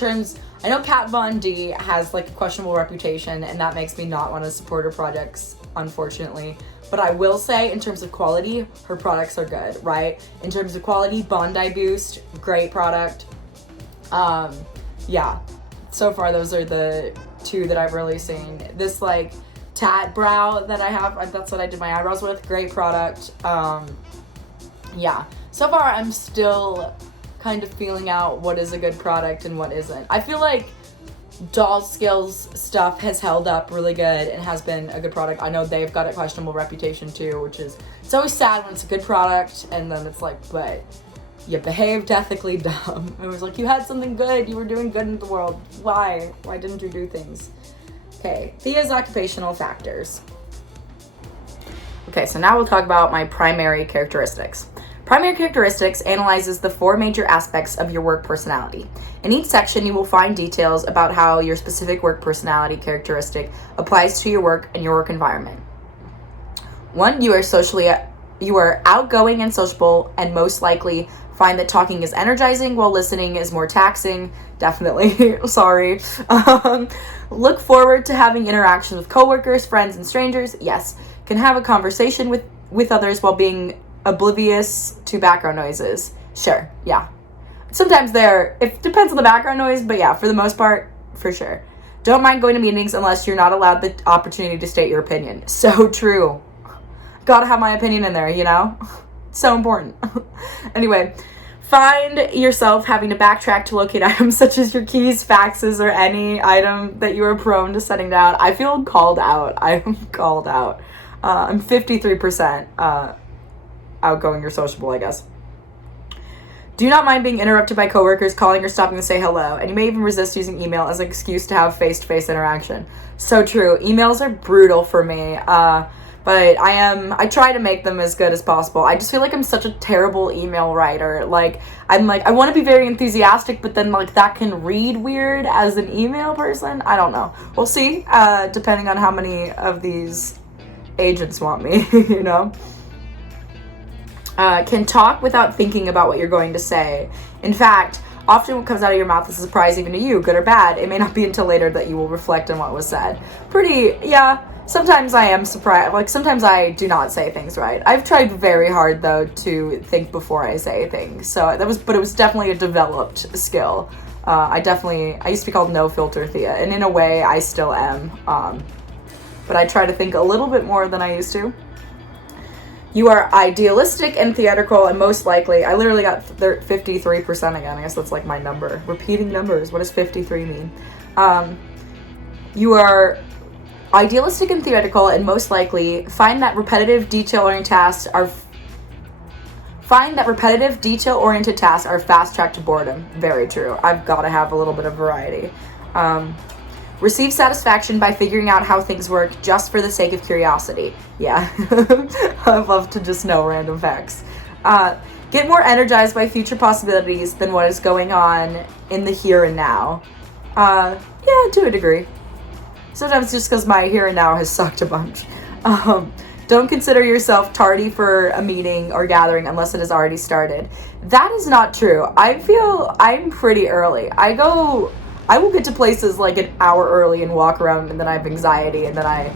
know Kat Von D has a questionable reputation, and that makes me not want to support her projects, unfortunately. But I will say, in terms of quality, her products are good, right? In terms of quality, Bondi Boost, great product. Yeah. So far, those are the 2 that I've really seen. This Tat Brow that I have, that's what I did my eyebrows with. Great product. Yeah. So far, I'm still kind of feeling out what is a good product and what isn't. I feel like Doll Skills stuff has held up really good and has been a good product. I know they've got a questionable reputation too, which is, it's always sad when it's a good product and then it's like, but you behaved ethically dumb. It was like, you had something good, you were doing good in the world. Why didn't you do things? Okay, Thea's Occupational Factors. Okay, so now we'll talk about my primary characteristics. Primary characteristics analyzes the 4 major aspects of your work personality. In each section, you will find details about how your specific work personality characteristic applies to your work and your work environment. 1, you are outgoing and sociable, and most likely find that talking is energizing while listening is more taxing. Definitely, sorry. Look forward to having interactions with coworkers, friends, and strangers. Yes, can have a conversation with others while being oblivious to background noises. Sure, yeah. Sometimes it depends on the background noise, but yeah, for the most part, for sure. Don't mind going to meetings unless you're not allowed the opportunity to state your opinion. So true. Gotta have my opinion in there, you know? So important. Anyway, find yourself having to backtrack to locate items such as your keys, faxes, or any item that you are prone to setting down. I feel called out. I'm called out. I'm 53% outgoing or sociable, I guess. Do not mind being interrupted by coworkers calling or stopping to say hello, and you may even resist using email as an excuse to have face-to-face interaction. So true. Emails are brutal for me, but I try to make them as good as possible. I just feel like I'm such a terrible email writer. I want to be very enthusiastic, but then that can read weird as an email person. I don't know. We'll see, depending on how many of these agents want me, you know? Can talk without thinking about what you're going to say. In fact, often what comes out of your mouth is a surprise even to you, good or bad. It may not be until later that you will reflect on what was said. Sometimes I am surprised. Sometimes I do not say things right. I've tried very hard, though, to think before I say things. But it was definitely a developed skill. I used to be called No Filter Thea, and in a way, I still am. But I try to think a little bit more than I used to. You are idealistic and theatrical, and most likely, I literally got 53% again. I guess that's my number. Repeating numbers. What does 53 mean? You are idealistic and theatrical, and most likely find that repetitive, detail-oriented tasks are fast track to boredom. Very true. I've got to have a little bit of variety. Receive satisfaction by figuring out how things work just for the sake of curiosity. Yeah, I love to just know random facts. Get more energized by future possibilities than what is going on in the here and now. Yeah, to a degree. Sometimes just because my here and now has sucked a bunch. Don't consider yourself tardy for a meeting or gathering unless it has already started. That is not true. I feel I'm pretty early. I will get to places an hour early and walk around, and then I have anxiety, and then I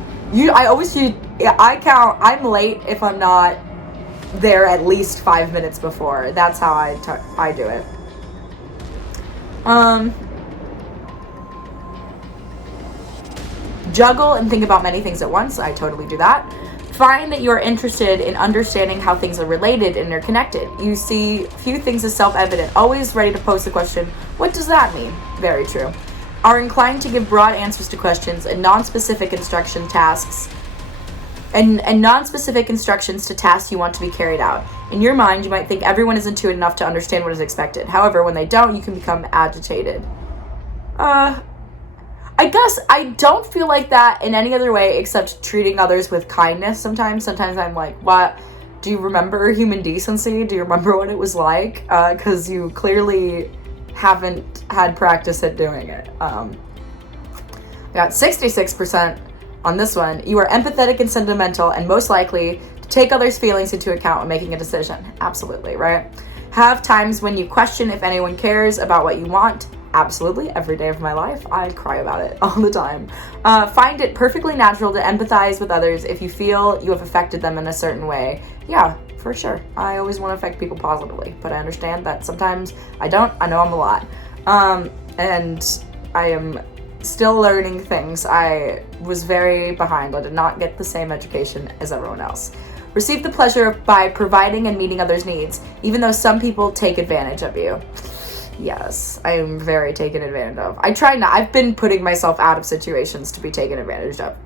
count, I'm late if I'm not there at least 5 minutes before. That's how I do it. Juggle and think about many things at once. I totally do that. Find that you are interested in understanding how things are related and interconnected. You see few things as self-evident, always ready to pose the question, what does that mean? Very true. Are inclined to give broad answers to questions and non-specific instruction tasks and non-specific instructions to tasks you want to be carried out. In your mind, you might think everyone is intuitive enough to understand what is expected. However, when they don't, you can become agitated. I guess I don't feel like that in any other way except treating others with kindness sometimes. Sometimes I'm like, what? Do you remember human decency? Do you remember what it was like? Because you clearly haven't had practice at doing it. I got 66% on this one. You are empathetic and sentimental and most likely to take others' feelings into account when making a decision. Absolutely, right? Have times when you question if anyone cares about what you want. Absolutely, every day of my life. I cry about it all the time. Find it perfectly natural to empathize with others if you feel you have affected them in a certain way. Yeah, for sure. I always want to affect people positively, but I understand that sometimes I don't. I know I'm a lot. And I am still learning things. I was very behind. I did not get the same education as everyone else. Receive the pleasure by providing and meeting others' needs, even though some people take advantage of you. Yes, I am very taken advantage of. I try not. I've been putting myself out of situations to be taken advantage of.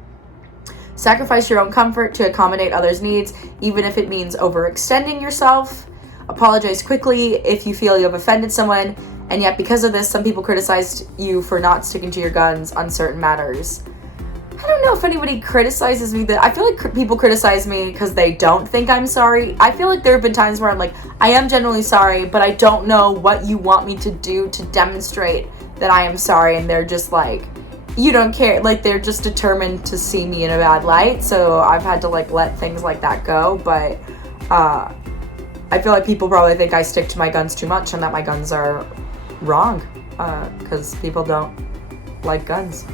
Sacrifice your own comfort to accommodate others' needs, even if it means overextending yourself. Apologize quickly if you feel you have offended someone, and yet because of this, some people criticized you for not sticking to your guns on certain matters. I don't know if anybody criticizes me. I feel like people criticize me because they don't think I'm sorry. I feel like there have been times where I'm like, I am genuinely sorry, but I don't know what you want me to do to demonstrate that I am sorry, and they're just like, you don't care. Like, they're just determined to see me in a bad light, so I've had to, like, let things like that go, but, I feel like people probably think I stick to my guns too much and that my guns are wrong, because people don't like guns.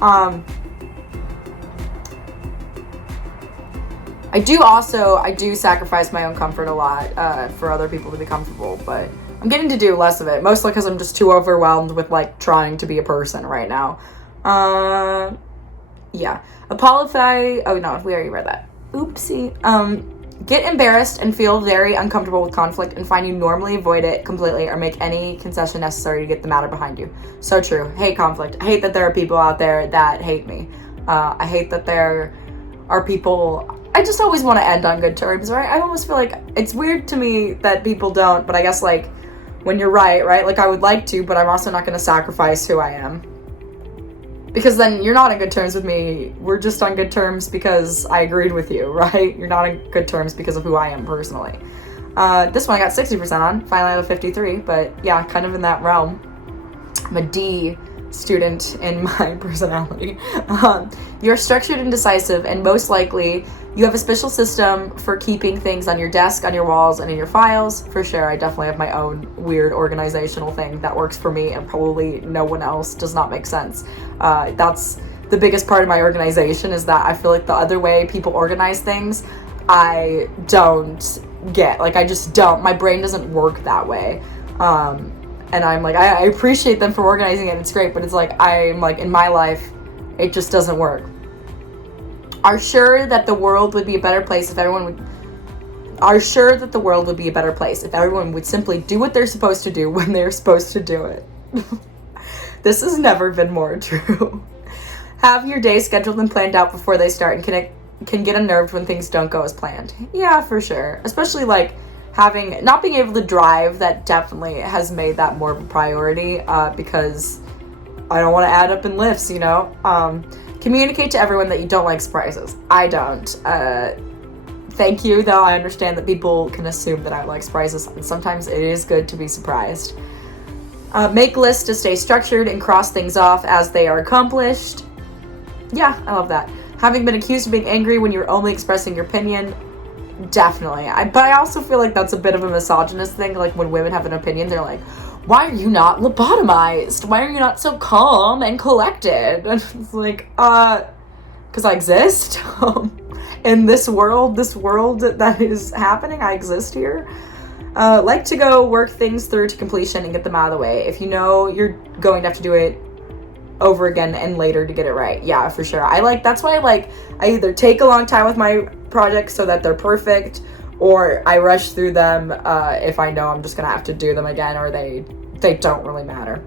I do sacrifice my own comfort a lot, for other people to be comfortable, but I'm getting to do less of it, mostly because I'm just too overwhelmed with, like, trying to be a person right now. Yeah. Apologize. Oh, no, we already read that. Oopsie. Get embarrassed and feel very uncomfortable with conflict and find you normally avoid it completely or make any concession necessary to get the matter behind you. So true. Hate conflict. I hate that there are people out there that hate me. I hate that there are people... I just always want to end on good terms, right? I almost feel like it's weird to me that people don't, but I guess, like, when you're right? Like, I would like to, but I'm also not going to sacrifice who I am. Because then you're not on good terms with me. We're just on good terms because I agreed with you, right? You're not on good terms because of who I am personally. This one I got 60% on. Finally I have a 53, but yeah, kind of in that realm. I'm a D student in my personality. You're structured and decisive, and most likely you have a special system for keeping things on your desk, on your walls, and in your files. For sure, I definitely have my own weird organizational thing that works for me and probably no one else. Does not make sense. That's the biggest part of my organization, is that I feel like the other way people organize things, I don't get. Like, I just don't. My brain doesn't work that way. And I'm like, I appreciate them for organizing it. It's great, but it's like, I'm like, in my life, it just doesn't work. Are sure that the world would be a better place if everyone would simply do what they're supposed to do when they're supposed to do it. This has never been more true. Have your day scheduled and planned out before they start, and can get unnerved when things don't go as planned. Yeah, for sure. Especially, like, not being able to drive, that definitely has made that more of a priority, because I don't want to add up in lifts, you know? Communicate to everyone that you don't like surprises. I don't. Thank you, though. I understand that people can assume that I like surprises, and sometimes it is good to be surprised. Make lists to stay structured and cross things off as they are accomplished. Yeah, I love that. Having been accused of being angry when you're only expressing your opinion. Definitely. But I also feel like that's a bit of a misogynist thing. Like, when women have an opinion, they're like, why are you not lobotomized? Why are you not so calm and collected? And it's like, because I exist. In this world that is happening, I exist here. Like to go work things through to completion and get them out of the way. If you know you're going to have to do it over again and later to get it right. Yeah, for sure. That's why I either take a long time with my projects so that they're perfect, or I rush through them if I know I'm just gonna have to do them again, or they don't really matter.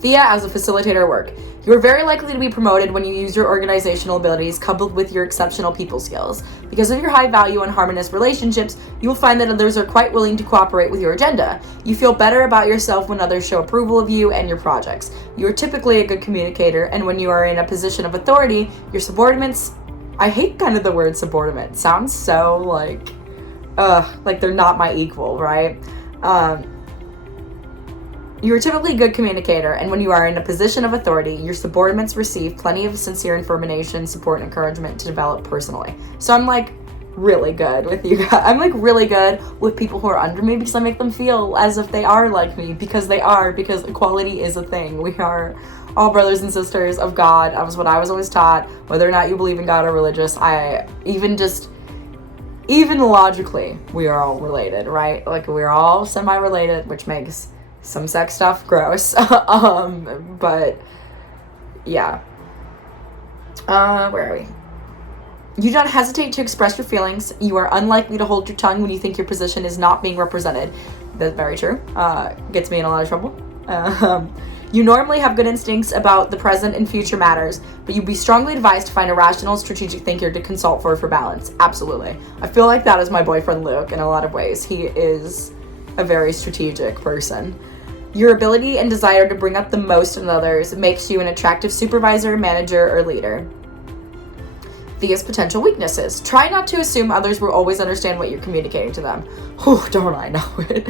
Thea, as a facilitator at work. You are very likely to be promoted when you use your organizational abilities coupled with your exceptional people skills. Because of your high value and harmonious relationships, you will find that others are quite willing to cooperate with your agenda. You feel better about yourself when others show approval of you and your projects. You are typically a good communicator, and when you are in a position of authority, your subordinates... I hate kind of the word subordinate. It sounds so like they're not my equal, right? You're typically a good communicator, and when you are in a position of authority, your subordinates receive plenty of sincere information, support, and encouragement to develop personally. So I'm like really good with you guys. I'm like really good with people who are under me because I make them feel as if they are like me, because they are, because equality is a thing. We are all brothers and sisters of God. That was what I was always taught, whether or not you believe in God or religious. Even logically, we are all related, right? Like, we're all semi-related, which makes some sex stuff gross. But yeah. Where are we? You do not hesitate to express your feelings. You are unlikely to hold your tongue when you think your position is not being represented. That's very true. Gets me in a lot of trouble. You normally have good instincts about the present and future matters, but you'd be strongly advised to find a rational, strategic thinker to consult for balance. Absolutely. I feel like that is my boyfriend Luke in a lot of ways. He is a very strategic person. Your ability and desire to bring up the most in others makes you an attractive supervisor, manager, or leader. Thea's potential weaknesses. Try not to assume others will always understand what you're communicating to them. Oh, don't I know it.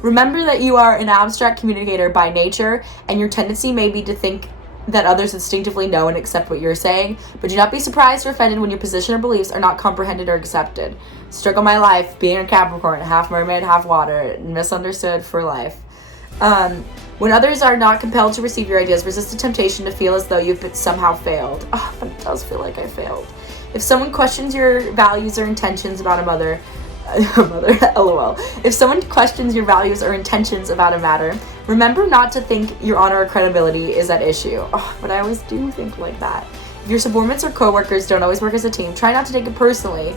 Remember that you are an abstract communicator by nature, and your tendency may be to think that others instinctively know and accept what you're saying, but do not be surprised or offended when your position or beliefs are not comprehended or accepted. Struggle my life, being a Capricorn, half mermaid, half water, misunderstood for life. When others are not compelled to receive your ideas, resist the temptation to feel as though you've somehow failed. Oh, but it does feel like I failed. If someone questions your values or intentions about a mother, lol. If someone questions your values or intentions about a matter, remember not to think your honor or credibility is at issue. Oh, but I always do think like that. If your subordinates or coworkers don't always work as a team, try not to take it personally,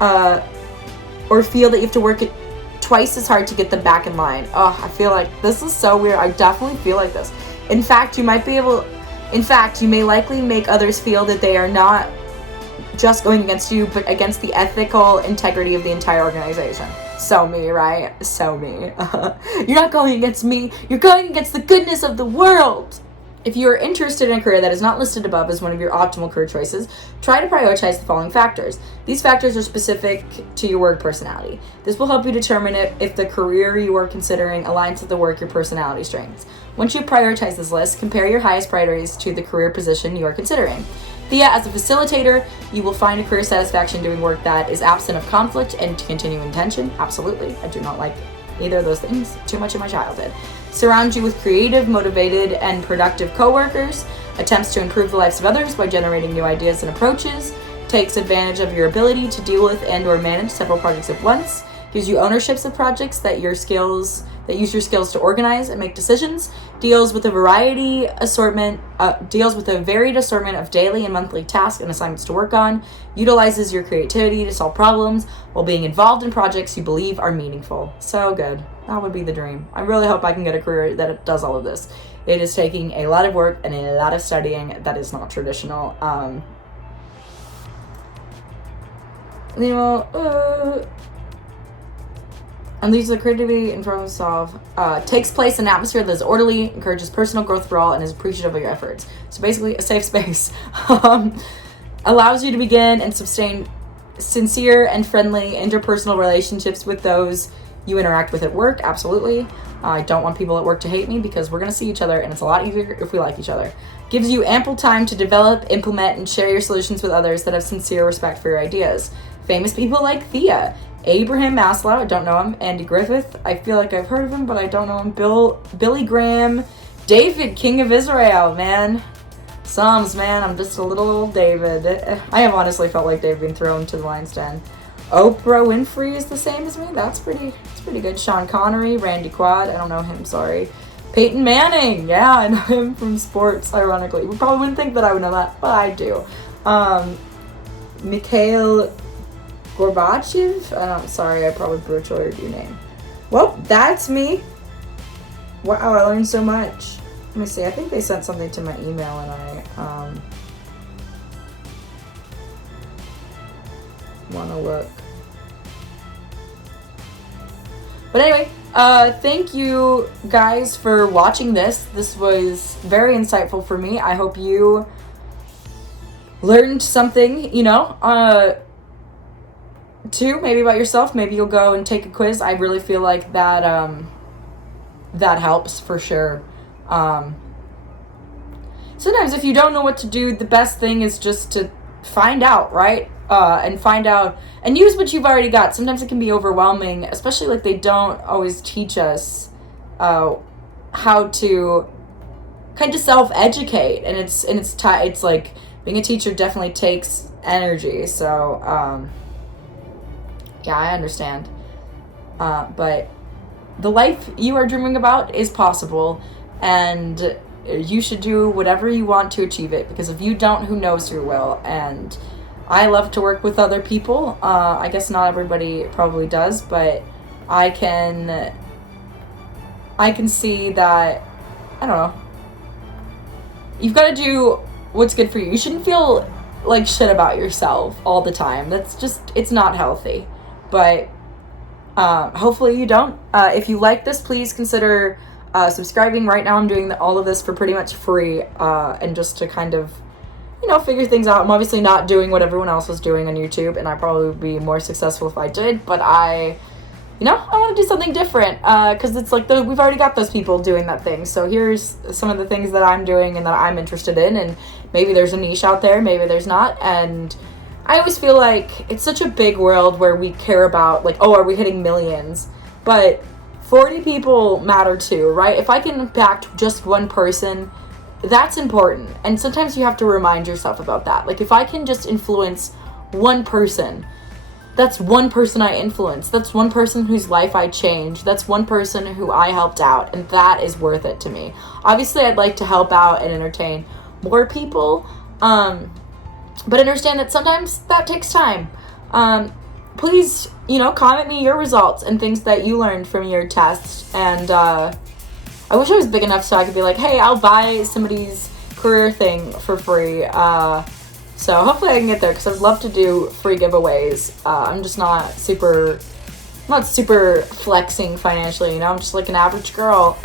or feel that you have to work it twice as hard to get them back in line. Oh, I feel like this is so weird. I definitely feel like this. In fact, you may likely make others feel that they are not just going against you, but against the ethical integrity of the entire organization. So me, right? So me. You're not going against me. You're going against the goodness of the world. If you are interested in a career that is not listed above as one of your optimal career choices, try to prioritize the following factors. These factors are specific to your work personality. This will help you determine if the career you are considering aligns with the work your personality strengths. Once you prioritize this list, compare your highest priorities to the career position you are considering. Thea, as a facilitator, you will find a career satisfaction doing work that is absent of conflict and continuing tension. Absolutely. I do not like either of those things too much in my childhood. Surround you with creative, motivated, and productive coworkers. Attempts to improve the lives of others by generating new ideas and approaches. Takes advantage of your ability to deal with and or manage several projects at once. Gives you ownerships of projects that use your skills to organize and make decisions. Deals with a varied assortment of daily and monthly tasks and assignments to work on. Utilizes your creativity to solve problems while being involved in projects you believe are meaningful. So good. That would be the dream. I really hope I can get a career that does all of this. It is taking a lot of work and a lot of studying that is not traditional. And these are creativity and problem solve. Takes place in an atmosphere that is orderly, encourages personal growth for all, and is appreciative of your efforts. So basically, a safe space. Allows you to begin and sustain sincere and friendly interpersonal relationships with those you interact with at work. Absolutely. I don't want people at work to hate me because we're going to see each other, and it's a lot easier if we like each other. Gives you ample time to develop, implement, and share your solutions with others that have sincere respect for your ideas. Famous people like Thea. Abraham Maslow, I don't know him. Andy Griffith, I feel like I've heard of him, but I don't know him. Billy Graham. David, King of Israel, man. Psalms, man, I'm just a little old David. I have honestly felt like David being thrown to the lion's den. Oprah Winfrey is the same as me. That's pretty good. Sean Connery, Randy Quaid, I don't know him, sorry. Peyton Manning, yeah, I know him from sports, ironically. You probably wouldn't think that I would know that, but I do. Mikhail Gorbachev? Sorry, I probably butchered your name. Well, that's me. Wow, I learned so much. Let me see, I think they sent something to my email and I want to look. But anyway, thank you guys for watching this. This was very insightful for me. I hope you learned something, too, maybe about yourself. Maybe you'll go and take a quiz. I really feel like that that helps for sure. Sometimes if you don't know what to do, the best thing is just to find out, right? And find out and use what you've already got. Sometimes it can be overwhelming, especially like they don't always teach us how to kind of self-educate, and it's like being a teacher definitely takes energy. So yeah, I understand. But the life you are dreaming about is possible, and you should do whatever you want to achieve it, because if you don't, who knows who will. And I love to work with other people. I guess not everybody probably does, but I can see that, I don't know, you've got to do what's good for you. You shouldn't feel like shit about yourself all the time. That's just, it's not healthy. But hopefully you don't. If you like this, please consider subscribing. Right now I'm doing all of this for pretty much free, and just to kind of, figure things out. I'm obviously not doing what everyone else was doing on YouTube, and I probably would be more successful if I did, but I want to do something different, because it's like we've already got those people doing that thing. So here's some of the things that I'm doing and that I'm interested in, and maybe there's a niche out there, maybe there's not. And I always feel like it's such a big world where we care about, like, oh, are we hitting millions? But 40 people matter too, right? If I can impact just one person, that's important. And sometimes you have to remind yourself about that. Like, if I can just influence one person, that's one person I influenced. That's one person whose life I changed. That's one person who I helped out. And that is worth it to me. Obviously, I'd like to help out and entertain more people. But understand that sometimes that takes time. Please, comment me your results and things that you learned from your tests. And I wish I was big enough so I could be like, hey, I'll buy somebody's career thing for free. So hopefully I can get there, because I'd love to do free giveaways. I'm just not super flexing financially, I'm just like an average girl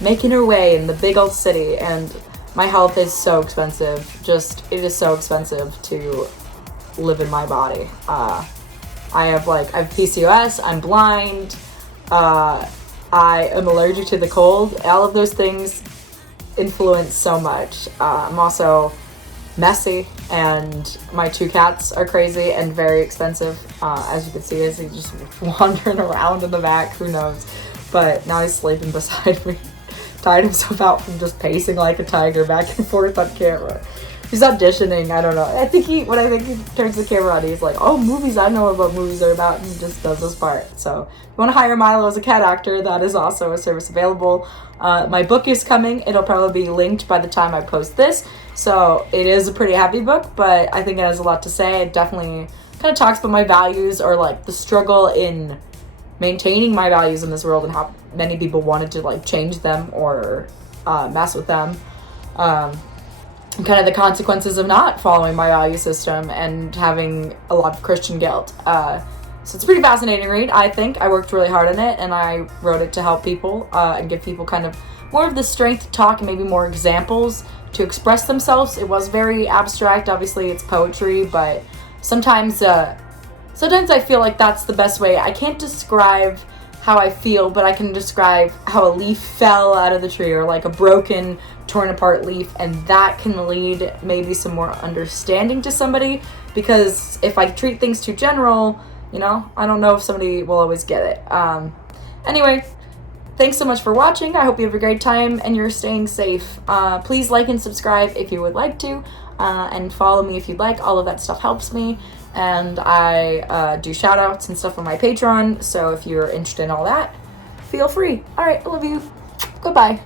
making her way in the big old city, and my health is so expensive. It is so expensive to live in my body. I have PCOS, I'm blind, I am allergic to the cold. All of those things influence so much. I'm also messy, and my 2 cats are crazy and very expensive. As you can see, as he's just wandering around in the back, who knows. But now he's sleeping beside me. Tired himself out from just pacing like a tiger back and forth on camera. He's auditioning, I don't know. When I think he turns the camera on, he's like, oh, movies, I know what movies are about, and he just does this part. So if you want to hire Milo as a cat actor, that is also a service available. My book is coming. It'll probably be linked by the time I post this. So it is a pretty heavy book, but I think it has a lot to say. It definitely kind of talks about my values, or like the struggle in maintaining my values in this world, and how many people wanted to like change them or mess with them. And kind of the consequences of not following my value system and having a lot of Christian guilt. So it's a pretty fascinating read, I think. I worked really hard on it, and I wrote it to help people and give people kind of more of the strength to talk, and maybe more examples to express themselves. It was very abstract. Obviously, it's poetry, but sometimes I feel like that's the best way. I can't describe how I feel, but I can describe how a leaf fell out of the tree, or like a broken, torn apart leaf, and that can lead maybe some more understanding to somebody. Because if I treat things too general, I don't know if somebody will always get it. Anyway, thanks so much for watching. I hope you have a great time and you're staying safe. Please like and subscribe if you would like to, and follow me if you'd like. All of that stuff helps me. And I do shout outs and stuff on my Patreon, so if you're interested in all that, feel free. Alright, I love you. Goodbye.